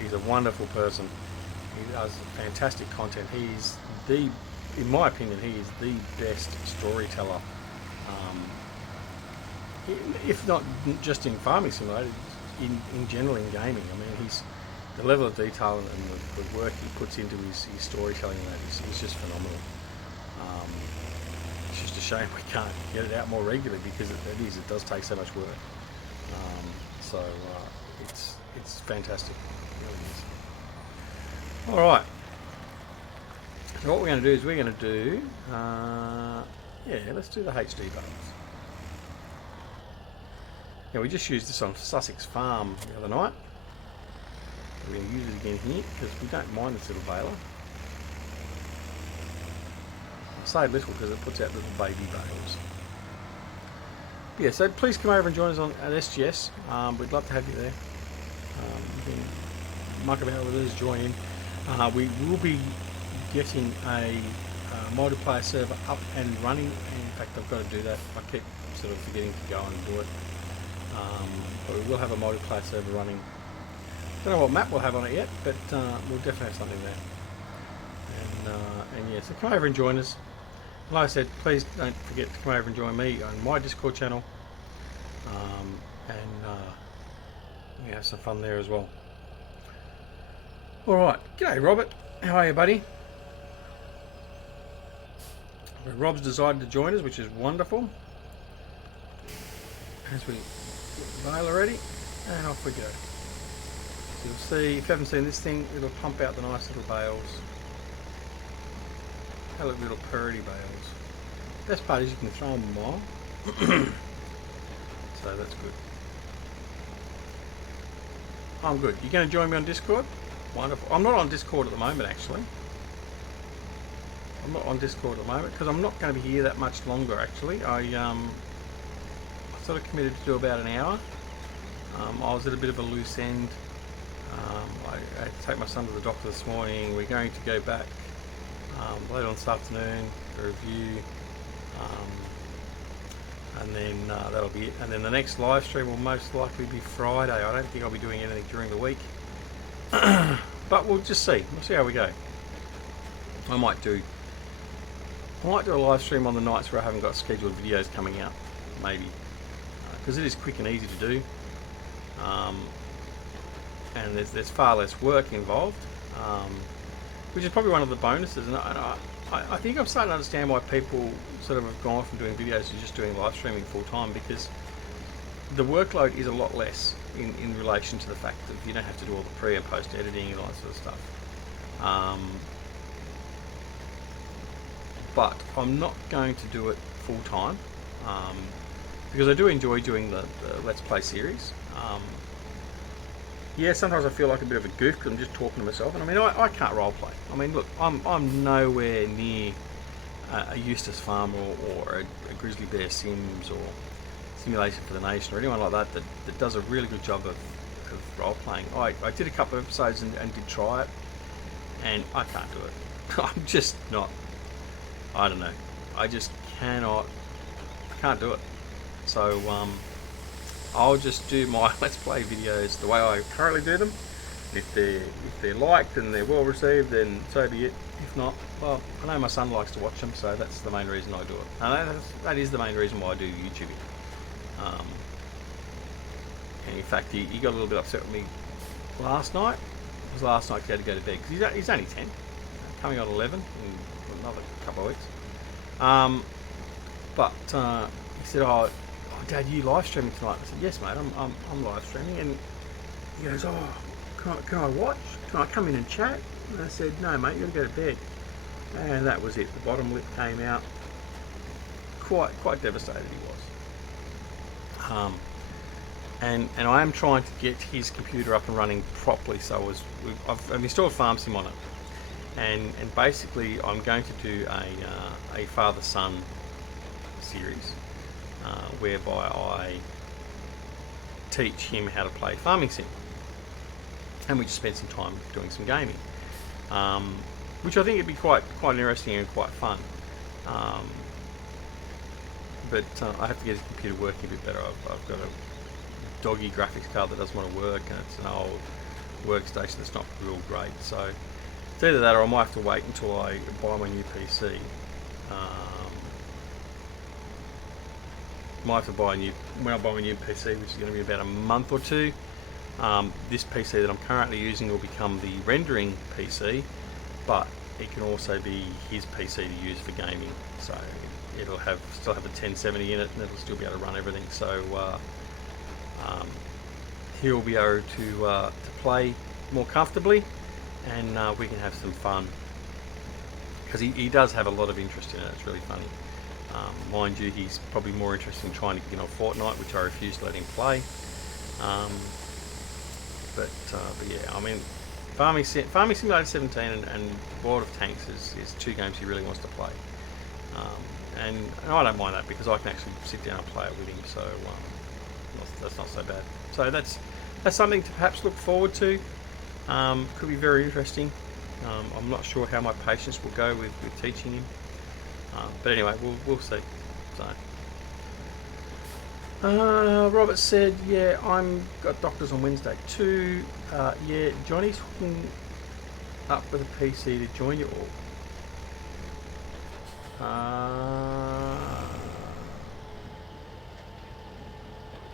He's a wonderful person. He does fantastic content. In my opinion, he is the best storyteller. If not just in Farming Simulator, in general in gaming. I mean, the level of detail and the work he puts into his storytelling is just phenomenal. It's just a shame we can't get it out more regularly, because it does take so much work. So it's fantastic. It really is. All right. So what we're going to do is we're going to do let's do the HD buttons. Yeah, we just used this on Sussex Farm the other night. We're going to use it again here because we don't mind this little baler. I say little because it puts out little baby bales. Yeah, so please come over and join us at SGS. We'd love to have you there. You can muck about with us, join in. We will be getting a multiplayer server up and running. In fact, I've got to do that. I keep sort of forgetting to go and do it. But we will have a multiplayer server running. Don't know what map we'll have on it yet, but we'll definitely have something there. And yeah, so come over and join us. Like I said, please don't forget to come over and join me on my Discord channel, and we have some fun there as well. Alright, g'day Robert, how are you, buddy? Well, Rob's decided to join us, which is wonderful. As we get the baler ready, and off we go. So you'll see, if you haven't seen this thing, it'll pump out the nice little bales. They look little purdy bales. Best part is you can throw them a mile. So that's good. I'm good. You going to join me on Discord? Wonderful. I'm not on Discord at the moment, actually. I'm not on Discord at the moment because I'm not going to be here that much longer, actually. I sort of committed to do about an hour. I was at a bit of a loose end. I had to take my son to the doctor this morning. We're going to go back later on this afternoon for review, and then that'll be it. And then the next live stream will most likely be Friday. I don't think I'll be doing anything during the week, but we'll just see. We'll see how we go. I might do a live stream on the nights where I haven't got scheduled videos coming out, maybe, because it is quick and easy to do, and there's far less work involved. Which is probably one of the bonuses, and I think I'm starting to understand why people sort of have gone off from doing videos to just doing live streaming full time, because the workload is a lot less in relation to the fact that you don't have to do all the pre and post editing and all that sort of stuff. But I'm not going to do it full time because I do enjoy doing the Let's Play series. Yeah, sometimes I feel like a bit of a goof because I'm just talking to myself, and I mean, I can't roleplay. I mean, look, I'm nowhere near a Eustace Pharmer or a Grizzly Bear Sims or Simulation for the Nation or anyone like that does a really good job of role-playing. I did a couple of episodes and did try it, and I can't do it. I'm just not, I don't know, I just can't do it. So, I'll just do my Let's Play videos the way I currently do them. If they're liked and they're well received, then so be it. If not, well, I know my son likes to watch them, so that's the main reason I do it. And that is the main reason why I do YouTube. And in fact, he got a little bit upset with me last night. It was last night he had to go to bed because he's only 10, coming on 11 in another couple of weeks. But he said, "Oh, Dad, you live streaming tonight?" I said, "Yes, mate, I'm live streaming." And he goes, "Oh, can I watch? Can I come in and chat?" And I said, "No, mate, you got to go to bed." And that was it. The bottom lip came out. Quite devastated he was. And I am trying to get his computer up and running properly. So I've installed FarmSim on it, and basically I'm going to do a father-son series. Whereby I teach him how to play farming sim, and we just spend some time doing some gaming, which I think would be quite interesting and quite fun. But I have to get his computer working a bit better. I've got a doggy graphics card that doesn't want to work, and it's an old workstation that's not real great. So it's either that, or I might have to wait until I buy my new PC. Might have to buy when I buy my new PC, which is going to be about a month or two. This PC that I'm currently using will become the rendering PC, but it can also be his PC to use for gaming. So it'll still have a 1070 in it, and it'll still be able to run everything. So he'll be able to play more comfortably, and we can have some fun, because he does have a lot of interest in it. It's really funny. Mind you, he's probably more interested in trying to get on Fortnite, which I refuse to let him play. But yeah, I mean, Farming Simulator 17 and World of Tanks is two games he really wants to play. And I don't mind that because I can actually sit down and play it with him, so that's not so bad. So that's something to perhaps look forward to. Could be very interesting. I'm not sure how my patience will go with teaching him, but anyway, we'll see. So, Robert said, yeah, I'm got doctors on Wednesday too. Yeah, Johnny's hooking up with a PC to join you all.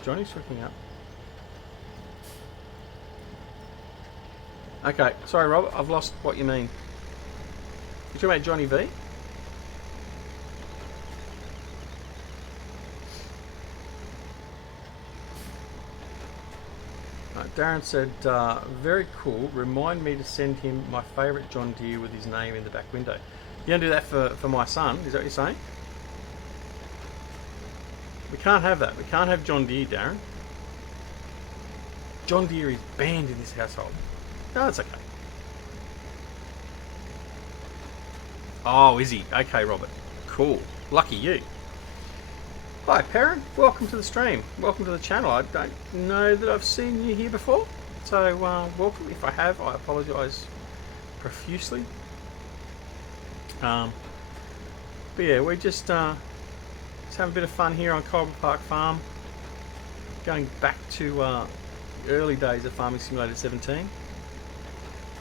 Johnny's hooking up. Okay, sorry, Robert, I've lost what you mean. You talking about Johnny V? Darren said, very cool. Remind me to send him my favourite John Deere with his name in the back window. You don't do that for my son, is that what you're saying? We can't have that. We can't have John Deere, Darren. John Deere is banned in this household. No, it's okay. Oh, is he? Okay, Robert. Cool. Lucky you. Hi, Perrin. Welcome to the stream. Welcome to the channel. I don't know that I've seen you here before. So, welcome. If I have, I apologise profusely. But yeah, we're just having a bit of fun here on Coldborough Park Farm. Going back to the early days of Farming Simulator 17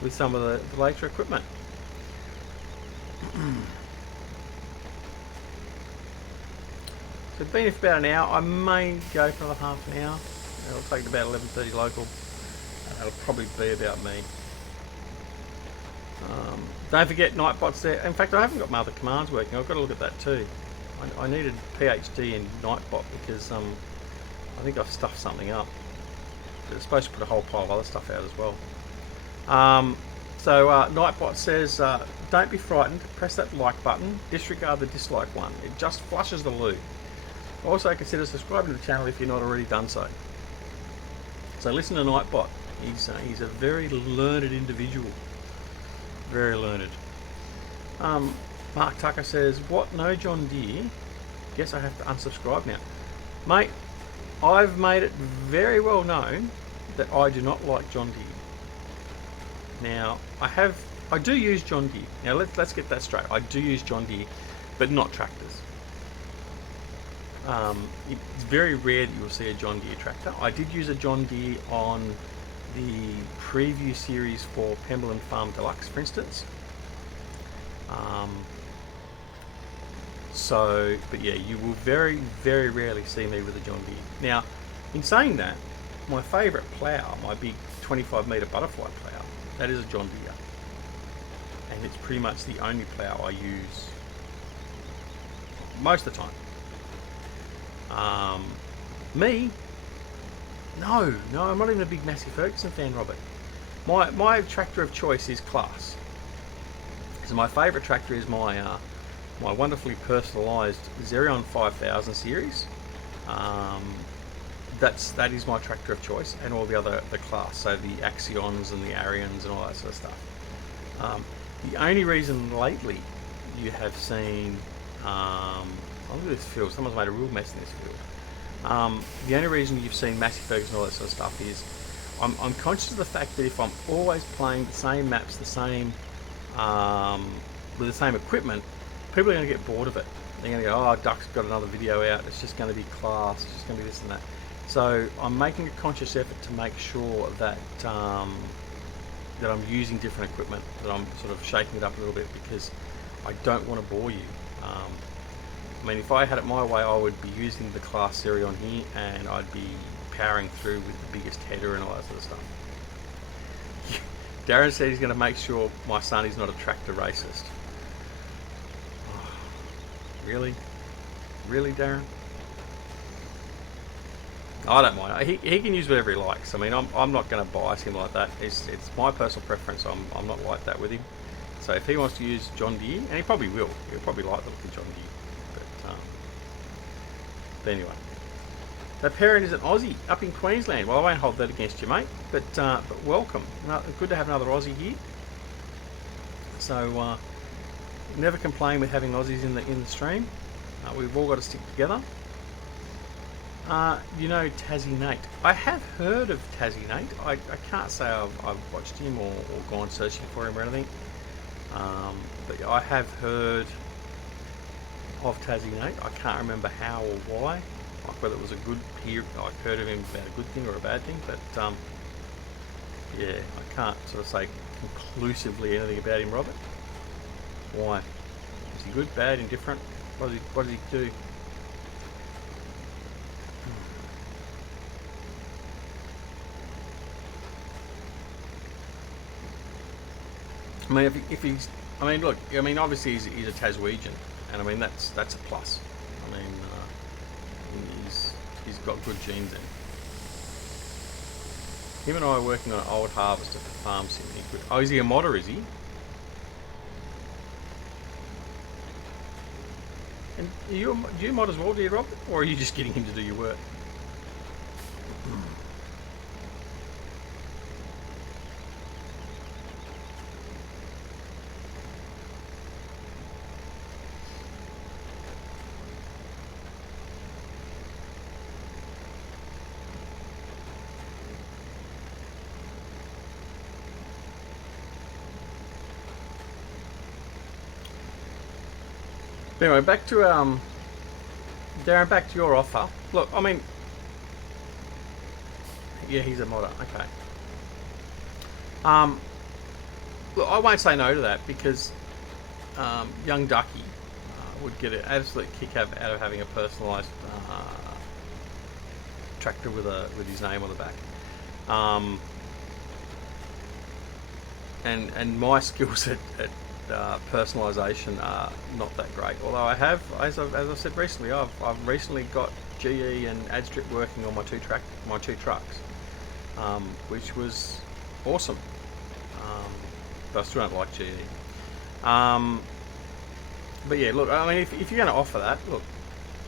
with some of the later equipment. So it's been for about an hour. I may go for another half an hour. It'll take about 11:30 local. That'll probably be about me. Don't forget Nightbot's there. In fact, I haven't got my other commands working. I've got to look at that too. I needed PhD in Nightbot because I think I've stuffed something up. It's supposed to put a whole pile of other stuff out as well. So Nightbot says, don't be frightened. Press that like button. Disregard the dislike one. It just flushes the loo. Also consider subscribing to the channel if you're not already done so. So listen to Nightbot. He's a very learned individual. Very learned. Mark Tucker says, what? No John Deere? Guess I have to unsubscribe now. Mate, I've made it very well known that I do not like John Deere. Now, I do use John Deere. Now let's get that straight. I do use John Deere, but not tractors. It's very rare that you'll see a John Deere tractor. I did use a John Deere on the preview series for Pemberley Farm Deluxe, for instance. But yeah, you will very, very rarely see me with a John Deere. Now, in saying that, my favourite plough, my big 25 metre butterfly plough, that is a John Deere. And it's pretty much the only plough I use most of the time. No, I'm not even a big Massey Ferguson fan, Robert. My tractor of choice is Class. So my favourite tractor is my wonderfully personalised Xerion 5000 series. That is my tractor of choice, and all the Class, so the Axions and the Arians and all that sort of stuff. The only reason lately you have seen, look at this field. Someone's made a real mess in this field. The only reason you've seen Massey Ferguson and all that sort of stuff is I'm conscious of the fact that if I'm always playing the same maps, with the same equipment, people are going to get bored of it. They're going to go, oh, Duck's got another video out. It's just going to be Class. It's just going to be this and that. So I'm making a conscious effort to make sure that that I'm using different equipment, that I'm sort of shaking it up a little bit because I don't want to bore you. I mean, if I had it my way, I would be using the Class series on here, and I'd be powering through with the biggest header and all that sort of stuff. Darren said he's going to make sure my son is not a tractor racist. Oh, really? Really, Darren? I don't mind. He can use whatever he likes. I mean, I'm not going to bias him like that. It's my personal preference. I'm not like that with him. So if he wants to use John Deere, and he probably will. He'll probably like the look of John Deere. But anyway. The parent is an Aussie up in Queensland. Well, I won't hold that against you, mate. But welcome. Good to have another Aussie here. So never complain with having Aussies in the stream. We've all got to stick together. You know Tassie Nate. I have heard of Tassie Nate. I can't say I've watched him or gone searching for him or anything. But I have heard of Tassie Nate. I can't remember how or why. Like whether it was a good I heard of him about a good thing or a bad thing. But yeah, I can't sort of say conclusively anything about him, Robert. Why? Is he good, bad, indifferent? What does he do? I mean, if he's, I mean, look, I mean, obviously he's a Taswegian, and I mean that's a plus. I mean, he's got good genes in him. And I are working on an old harvester for Farm Sim. Oh, is he a modder? Is he? And do you mod as well, do you, Robert, or are you just getting him to do your work? Anyway, back to Darren. Back to your offer. Look, I mean, yeah, he's a modder. Okay. Look, I won't say no to that because young Ducky would get an absolute kick out of having a personalised tractor with his name on the back. And my skills at personalisation are not that great. Although I have, as I've said recently, I've recently got GE and AdStrip working on my two trucks, which was awesome. But I still don't like GE. But yeah, look, I mean, if you're going to offer that, look,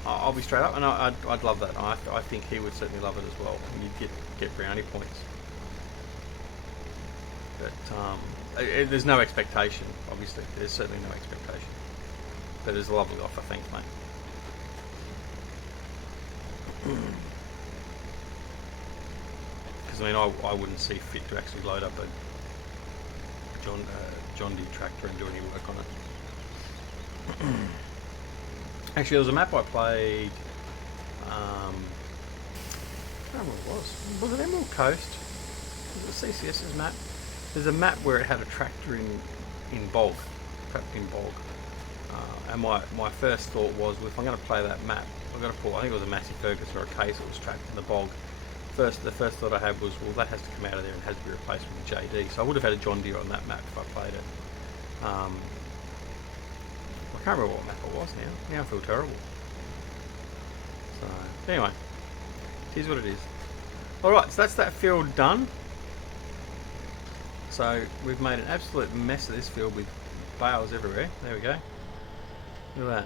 I'll be straight up, and I'd love that. I think he would certainly love it as well. And you'd get brownie points. But there's no expectation, obviously. There's certainly no expectation. But it's a lovely offer, thanks, mate. Because I mean, I wouldn't see fit to actually load up a John Deere tractor and do any work on it. Actually, there was a map I played. I can't remember what it was. Was it Emerald Coast? Was it CCS's map? There's a map where it had a tractor in bog, trapped in bog. And my first thought was, well, if I'm going to play that map, I've got to pull, I think it was a Massey Ferguson or a case that was trapped in the bog. The first thought I had was, well, that has to come out of there and has to be replaced with a JD. So I would have had a John Deere on that map if I played it. I can't remember what map it was now. Now I feel terrible. So, anyway, here's what it is. Alright, so that's that field done. So we've made an absolute mess of this field with bales everywhere. There we go. Look at that.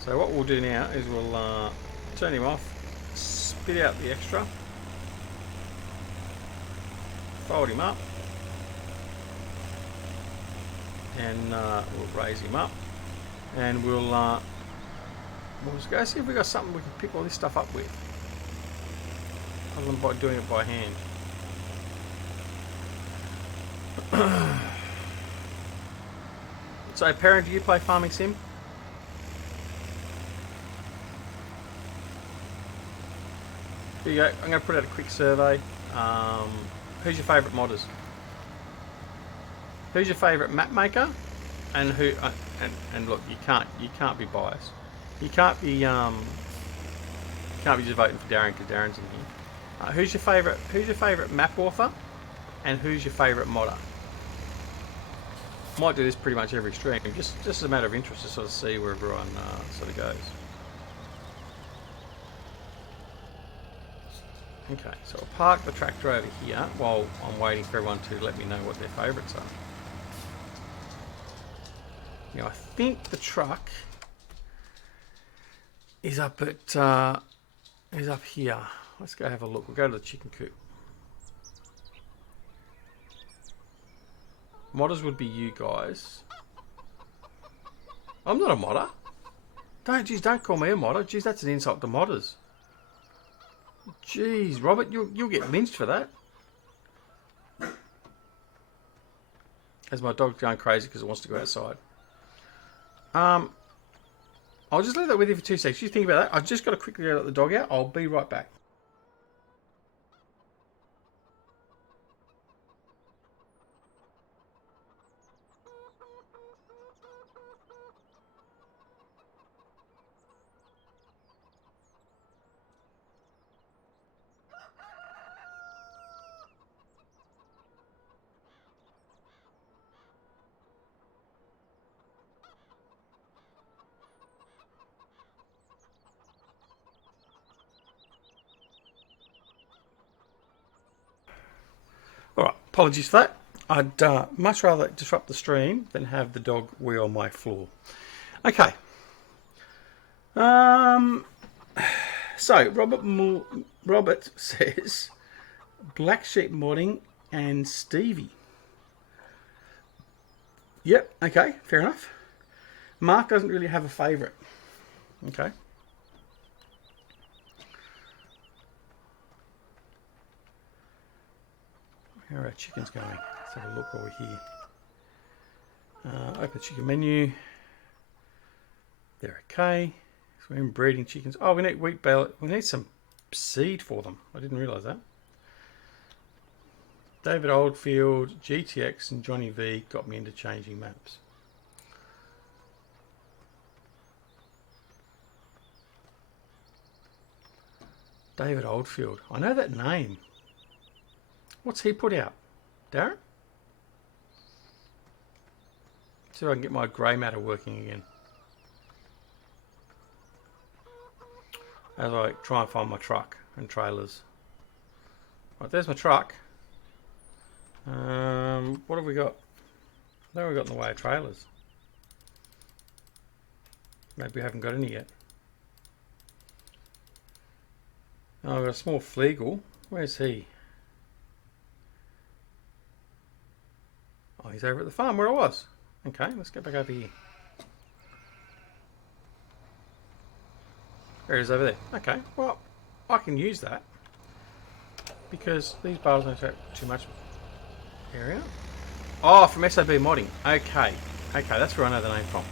So what we'll do now is we'll turn him off, spit out the extra, fold him up, and we'll raise him up, and we'll just go see if we've got something we can pick all this stuff up with, other than by doing it by hand. So, parent, do you play Farming Sim? Here you go. I'm going to put out a quick survey. Who's your favourite modders? Who's your favourite map maker? And who? And look, you can't be biased. You can't be just voting for Darren because Darren's in here. Who's your favourite map author? And who's your favourite modder? Might do this pretty much every stream, just as a matter of interest to sort of see where everyone sort of goes. Okay, so I'll park the tractor over here while I'm waiting for everyone to let me know what their favourites are. Now I think the truck is up at is up here. Let's go have a look. We'll go to the chicken coop. Modders would be you guys. I'm not a modder. Don't call me a modder. Jeez, that's an insult to modders. Jeez, Robert, you'll get lynched for that. As my dog's going crazy because it wants to go outside. I'll just leave that with you for 2 seconds. You think about that. I've just got to quickly let the dog out. I'll be right back. Alright, apologies for that. I'd much rather disrupt the stream than have the dog wee on my floor. Okay. So, Robert says, Black Sheep Modding and Stevie. Yep, okay, fair enough. Mark doesn't really have a favourite. Okay. How are our chickens going? Let's have a look while we're here. Open chicken menu. They're okay. So we're breeding chickens. Oh, we need wheat bale. We need some seed for them. I didn't realise that. David Oldfield, GTX and Johnny V got me into changing maps. David Oldfield. I know that name. What's he put out? Darren? See if I can get my grey matter working again. As I try and find my truck and trailers. Right, there's my truck. What have we got? What have we got in the way of trailers? Maybe we haven't got any yet. Oh, I've got a small Fleagle. Where's he? Oh, he's over at the farm where I was. Okay, let's get back over here. There he is over there. Okay, well, I can use that because these bales don't take too much area. Oh, from SOB modding. Okay, that's where I know the name from.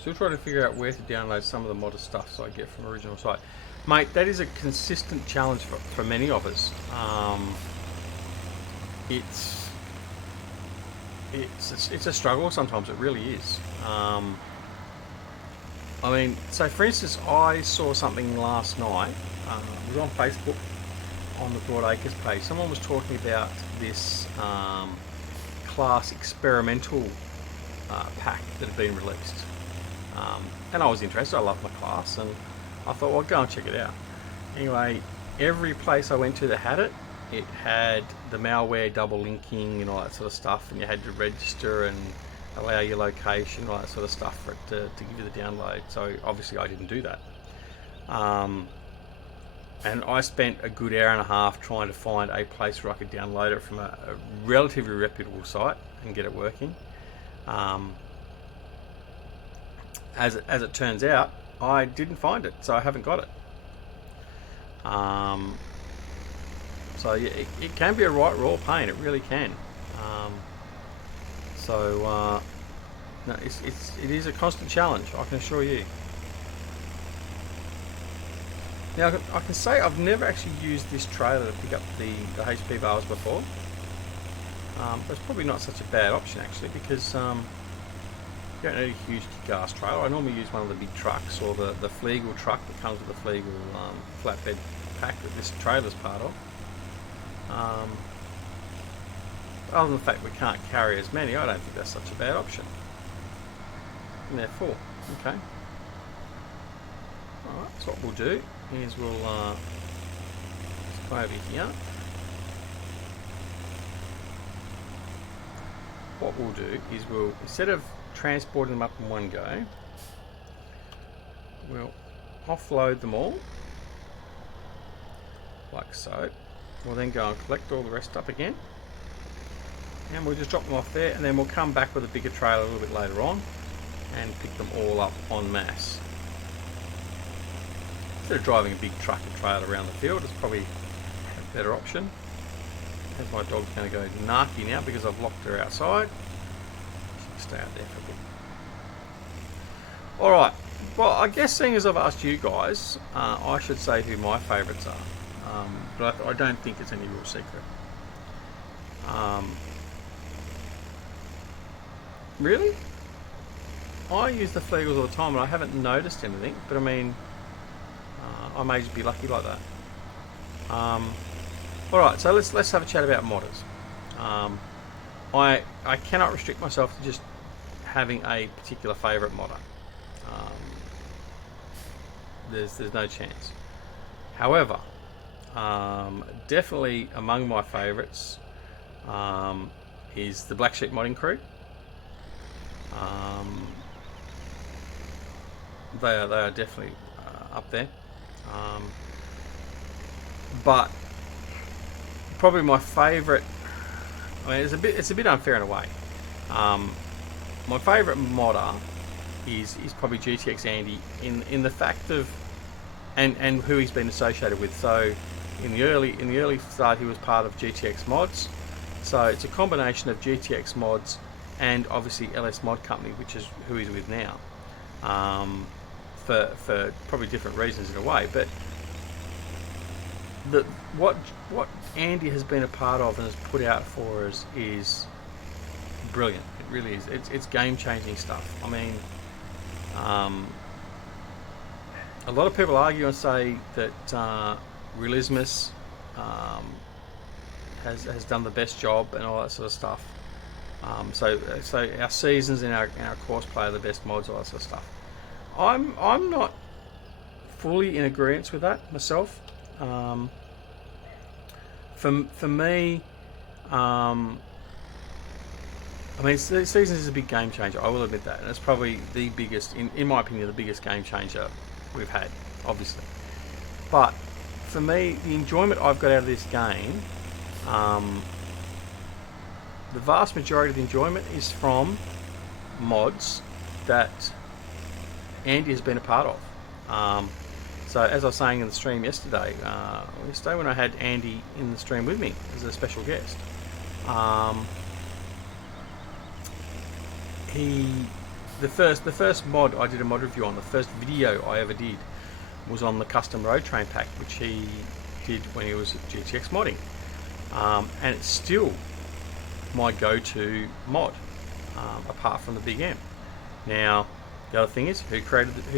Still trying to figure out where to download some of the modder stuff so I get from the original site. Mate, that is a consistent challenge for many of us. It's a struggle sometimes, it really is. I mean, so for instance, I saw something last night. It was on Facebook on the Broad Acres page. Someone was talking about this class experimental pack that had been released. And I was interested. I love my class, and I thought, well, I'll go and check it out. Anyway, every place I went to that had it, it had the malware double linking and all that sort of stuff, and you had to register and allow your location and all that sort of stuff for it to give you the download. So obviously I didn't do that. And I spent a good hour and a half trying to find a place where I could download it from a relatively reputable site and get it working. As it turns out, I didn't find it, so I haven't got it. So yeah, it can be a right raw pain. It really can. No, it is a constant challenge, I can assure you. Now I can say I've never actually used this trailer to pick up the HP bales before. It's probably not such a bad option actually, because you don't need a huge gas trailer. I normally use one of the big trucks or the Fleagle truck that comes with the Fleagle flatbed pack that this trailer's part of. Other than the fact we can't carry as many, I don't think that's such a bad option. And therefore, okay. Alright, so what we'll do is we'll come over here. What we'll do is we'll, instead of transporting them up in one go, we'll offload them all, like so. We'll then go and collect all the rest up again, and we'll just drop them off there, and then we'll come back with a bigger trailer a little bit later on and pick them all up en masse. Instead of driving a big truck and trailer around the field, it's probably a better option. As my dog's going to go narky now because I've locked her outside. She can stay out there for a bit. Alright, well, I guess seeing as I've asked you guys, I should say who my favourites are. But I don't think it's any real secret. Really? I use the Flegels all the time and I haven't noticed anything, but I mean, I may just be lucky like that. Alright, so let's have a chat about modders. I cannot restrict myself to just having a particular favourite modder. There's no chance. However, definitely among my favourites is the Black Sheep modding crew. They are definitely up there. But probably my favourite, I mean, it's a bit unfair in a way. My favourite modder is probably GTX Andy in the fact of and who he's been associated with. So in the early start, he was part of GTX Mods. So it's a combination of GTX Mods and obviously LS Mod Company, which is who he's with now. For probably different reasons in a way, but what Andy has been a part of and has put out for us is brilliant. It really is. It's game-changing stuff. I mean, a lot of people argue and say that Realismus has done the best job and all that sort of stuff. So our seasons and our course play are the best mods, all that sort of stuff. I'm not fully in agreement with that myself. For me, I mean, Seasons is a big game changer. I will admit that, and it's probably the biggest, in my opinion, the biggest game changer we've had, obviously. But for me, the enjoyment I've got out of this game, the vast majority of the enjoyment is from mods that Andy has been a part of. So as I was saying in the stream yesterday when I had Andy in the stream with me as a special guest, the first mod I did a mod review on, the first video I ever did, was on the custom road train pack, which he did when he was at GTX modding, and it's still my go-to mod, apart from the Big M. Now, the other thing is, who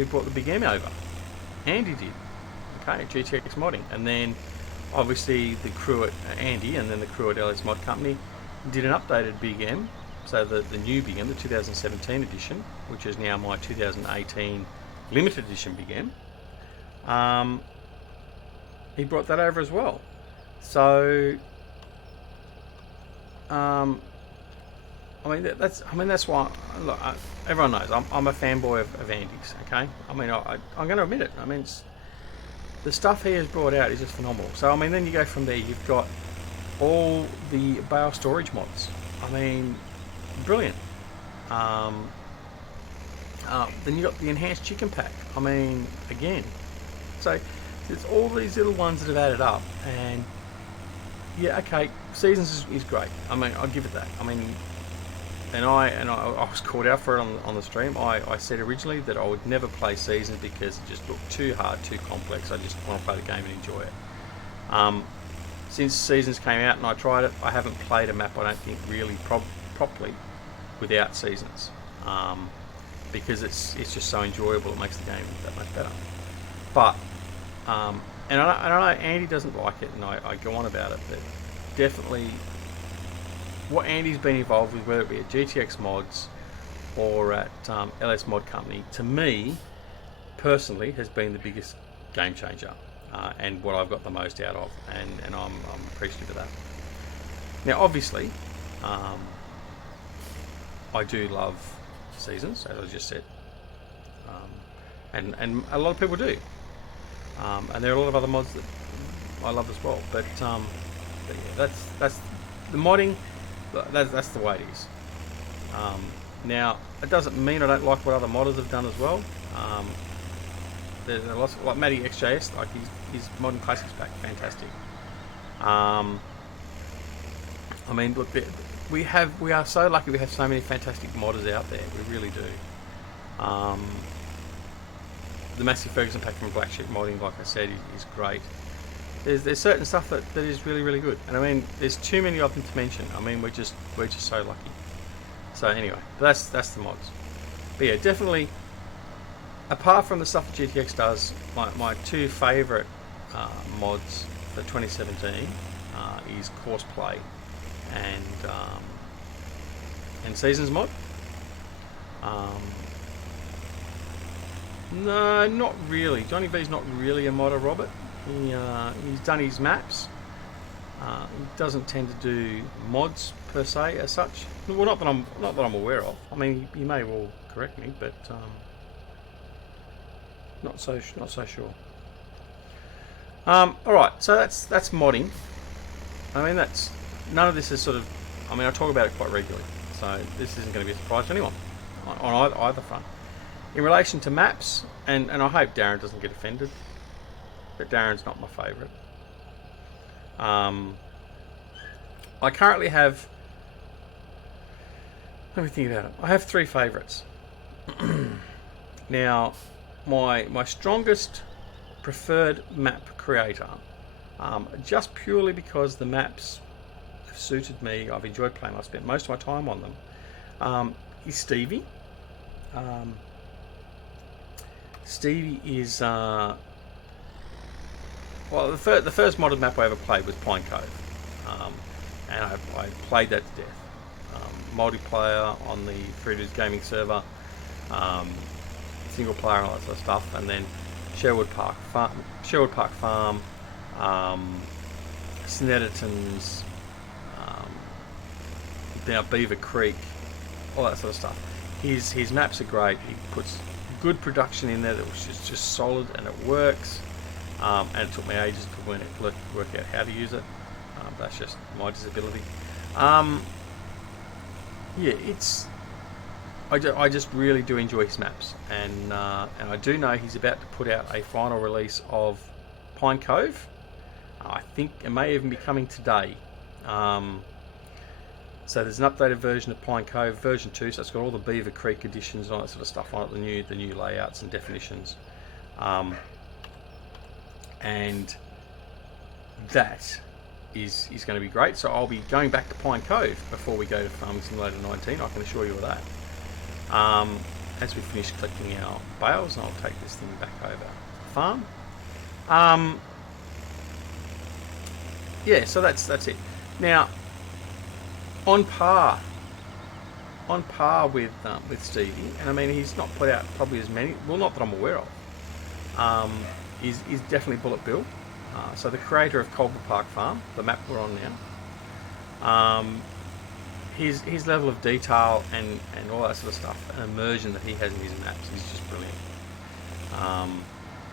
brought the Big M over? Andy did. Okay, GTX modding, and then obviously the crew at Andy and then the crew at LS Mod Company did an updated Big M. So the new Big M, the 2017 edition, which is now my 2018 limited edition Big M. He brought that over as well. So I mean that's why, look, everyone knows I'm a fanboy of Andy's. Okay, I mean I'm going to admit it. I mean the stuff he has brought out is just phenomenal. So I mean, then you go from there. You've got all the bale storage mods. I mean, brilliant. Then you got the enhanced chicken pack. I mean, again. So there's all these little ones that have added up, and yeah, okay, Seasons is great. I mean, I'll give it that. I mean, and I was called out for it on the stream. I said originally that I would never play Seasons because it just looked too hard, too complex. I just want to play the game and enjoy it. Since Seasons came out and I tried it, I haven't played a map, I don't think, really properly without Seasons, because it's just so enjoyable. It makes the game that much better. But and I know Andy doesn't like it, and I go on about it, but definitely what Andy's been involved with, whether it be at GTX Mods or at LS Mod Company, to me personally has been the biggest game changer. and what I've got the most out of, and I'm appreciative of that. Now, obviously, I do love seasons, as I just said, and a lot of people do, and there are a lot of other mods that I love as well. But yeah, that's the modding. That's the way it is. Now, it doesn't mean I don't like what other modders have done as well. There's a lot, like Matty XJS, like his modern classics pack, fantastic. I mean, look, we are so lucky. We have so many fantastic modders out there. We really do. The Massey Ferguson pack from Black Sheep Modding, like I said, is great. There's certain stuff that is really, really good, and I mean, there's too many of them to mention. I mean, we're just so lucky. So anyway, that's the mods. But yeah, definitely. Apart from the stuff that GTX does, my two favourite mods for 2017 is Courseplay and Seasons mod. No, not really. Johnny V's not really a modder, Robert. He's done his maps. He doesn't tend to do mods per se as such. Well, not that I'm aware of. I mean, he may well correct me, but not so sure. All right, so that's modding. I mean, none of this is sort of. I mean, I talk about it quite regularly, so this isn't going to be a surprise to anyone on either front. In relation to maps, and I hope Darren doesn't get offended, but Darren's not my favourite. I currently have. Let me think about it. I have 3 favourites. Now, my strongest preferred map creator, just purely because the maps have suited me, I've enjoyed playing, I've spent most of my time on them, is Stevie. Stevie is well, the first modded map I ever played was Pine Cove, and I played that to death. Multiplayer on the Freedo's gaming server, single player and all that sort of stuff, and then Sherwood Park Farm, Snetterton's, now Beaver Creek, all that sort of stuff. His maps are great. He puts good production in there that was just solid, and it works. And it took me ages to work out how to use it. That's just my disability. Yeah, I just really do enjoy his maps, and I do know he's about to put out a final release of Pine Cove. I think it may even be coming today. So there's an updated version of Pine Cove, version 2. So it's got all the Beaver Creek additions and all that sort of stuff on it, the new layouts and definitions, and that is going to be great. So I'll be going back to Pine Cove before we go to Farming Simulator 19. I can assure you of that. As we finish collecting our bales, and I'll take this thing back over to the farm. Yeah, so that's it. Now, on par with Stevie, and I mean, he's not put out probably as many. Well, not that I'm aware of. Is definitely Bullet Bill. So the creator of Coldborough Park Farm, the map we're on now. His level of detail and all that sort of stuff, and immersion that he has in his maps is just brilliant.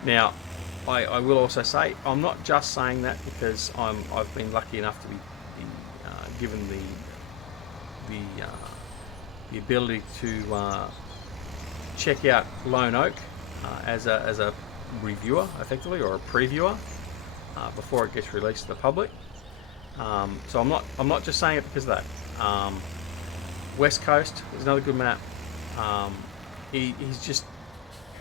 Now, I will also say, I'm not just saying that because I've been lucky enough to be given the ability to check out Lone Oak as a reviewer, effectively, or a previewer, before it gets released to the public. So I'm not just saying it because of that. West Coast is another good map. He's just,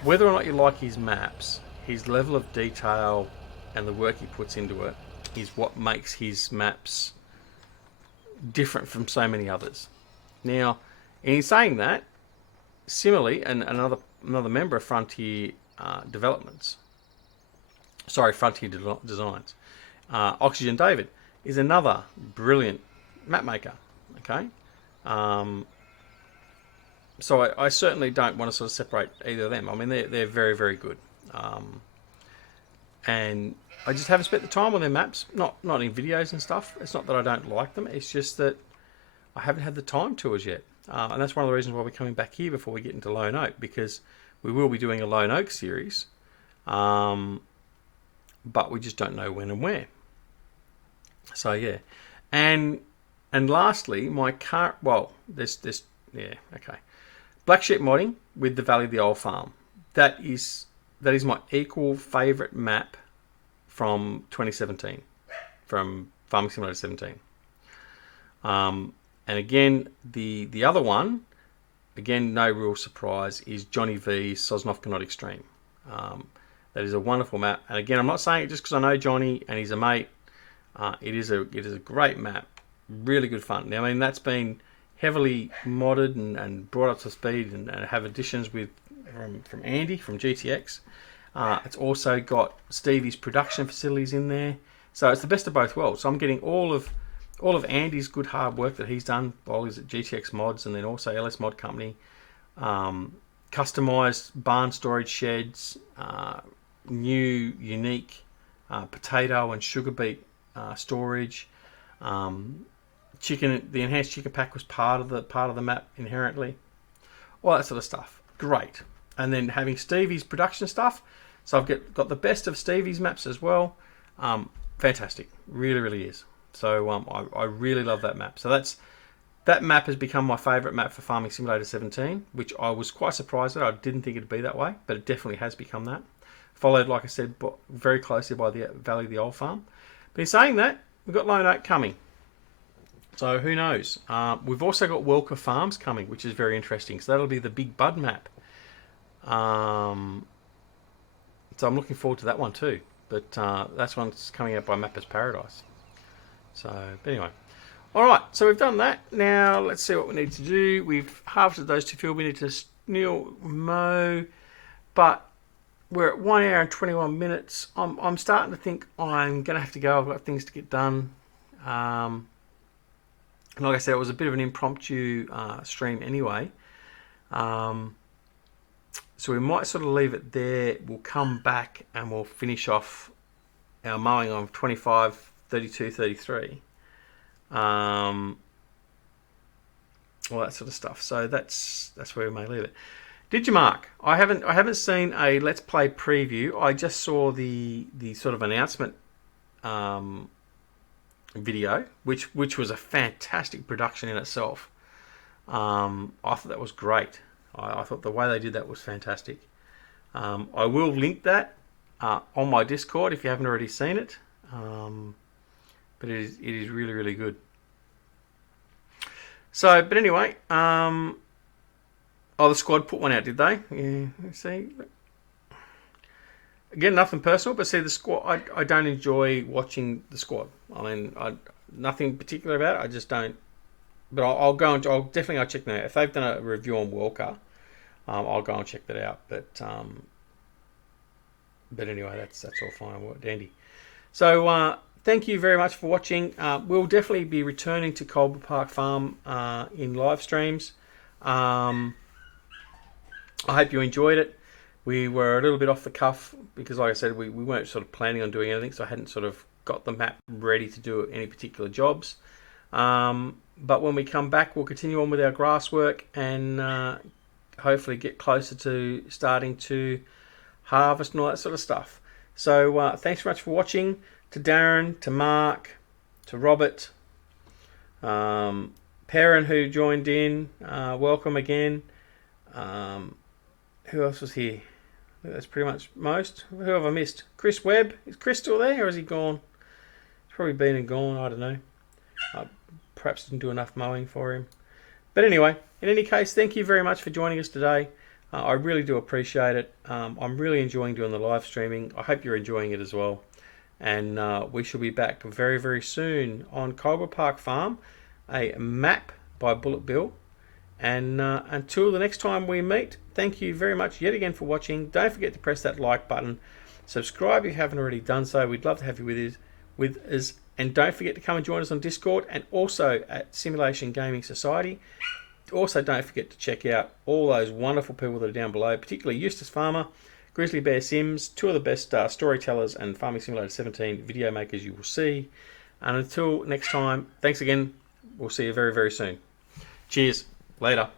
whether or not you like his maps, his level of detail and the work he puts into it is what makes his maps different from so many others. Now, in saying that, similarly, and another member of Frontier Designs, Oxygen David is another brilliant map maker. Okay, so I certainly don't want to sort of separate either of them. I mean, they're very, very good. and I just haven't spent the time on their maps. Not in videos and stuff. It's not that I don't like them. It's just that I haven't had the time to as yet. And that's one of the reasons why we're coming back here before we get into Lone Oak, because we will be doing a Lone Oak series, but we just don't know when and where. So yeah, and lastly, my car. Well, this yeah, okay. Black Sheep modding with the Valley of the Old Farm. That is my equal favourite map from 2017, from Farming Simulator 17. And again, the other one, again, no real surprise, is Johnny V's Sosnovka Extreme. That is a wonderful map. And again, I'm not saying it just because I know Johnny and he's a mate. It is a great map, really good fun. Now, I mean, that's been heavily modded and brought up to speed and have additions from Andy from GTX. It's also got Stevie's production facilities in there, so it's the best of both worlds. So I'm getting all of Andy's good hard work that he's done while he's at GTX Mods, and then also LS Mod Company, customized barn storage sheds, new unique potato and sugar beet storage. Chicken, the enhanced chicken pack was part of the map inherently. All that sort of stuff. Great. And then having Stevie's production stuff. So I've got the best of Stevie's maps as well. Fantastic. Really, really is. So I really love that map. So that map has become my favourite map for Farming Simulator 17, which I was quite surprised at. I didn't think it'd be that way, but it definitely has become that. Followed, like I said, very closely by the Valley of the Old Farm. But in saying that, we've got Lone Oak coming. So who knows? We've also got Welker Farms coming, which is very interesting. So that'll be the Big Bud map. So I'm looking forward to that one too. But that's one's coming out by Mappers Paradise. So, but anyway. Alright, so we've done that. Now let's see what we need to do. We've harvested those two fields. We need to mow. But we're at 1 hour and 21 minutes. I'm starting to think I'm going to have to go. I've got things to get done. Like I said, it was a bit of an impromptu stream anyway. So we might sort of leave it there. We'll come back and we'll finish off our mowing on 25, 32, 33. All that sort of stuff. So that's where we may leave it. Did you mark? I haven't seen a Let's Play preview. I just saw the sort of announcement video, which was a fantastic production in itself. I thought that was great. I thought the way they did that was fantastic. I will link that on my Discord if you haven't already seen it. But it is really, really good. So, but anyway, the squad put one out, did they? Yeah, see. Again, nothing personal, but see, the squad, I don't enjoy watching the squad. I mean, nothing particular about it. I just don't. But I'll definitely check that out. If they've done a review on Walker, I'll go and check that out. But anyway, that's all fine, dandy. So thank you very much for watching. We'll definitely be returning to Coldborough Park Farm in live streams. I hope you enjoyed it. We were a little bit off the cuff because, like I said, we weren't sort of planning on doing anything, so I hadn't sort of got the map ready to do any particular jobs. But when we come back, we'll continue on with our grass work and hopefully get closer to starting to harvest and all that sort of stuff. So thanks very much for watching. To Darren, to Mark, to Robert, Perrin who joined in, welcome again. Who else was here? That's pretty much most. Who have I missed? Chris Webb. Is Chris still there or has he gone? He's probably been and gone. I don't know. Perhaps didn't do enough mowing for him. But anyway, in any case, thank you very much for joining us today. I really do appreciate it. I'm really enjoying doing the live streaming. I hope you're enjoying it as well. And we shall be back very, very soon on Coldborough Park Farm, a map by Bullet Bill. And until the next time we meet, thank you very much yet again for watching. Don't forget to press that like button. Subscribe if you haven't already done so. We'd love to have you with us. And don't forget to come and join us on Discord and also at Simulation Gaming Society. Also, don't forget to check out all those wonderful people that are down below, particularly Eustace Pharmer, Grizzly Bear Sims, two of the best storytellers and Farming Simulator 17 video makers you will see. And until next time, thanks again. We'll see you very, very soon. Cheers. Later.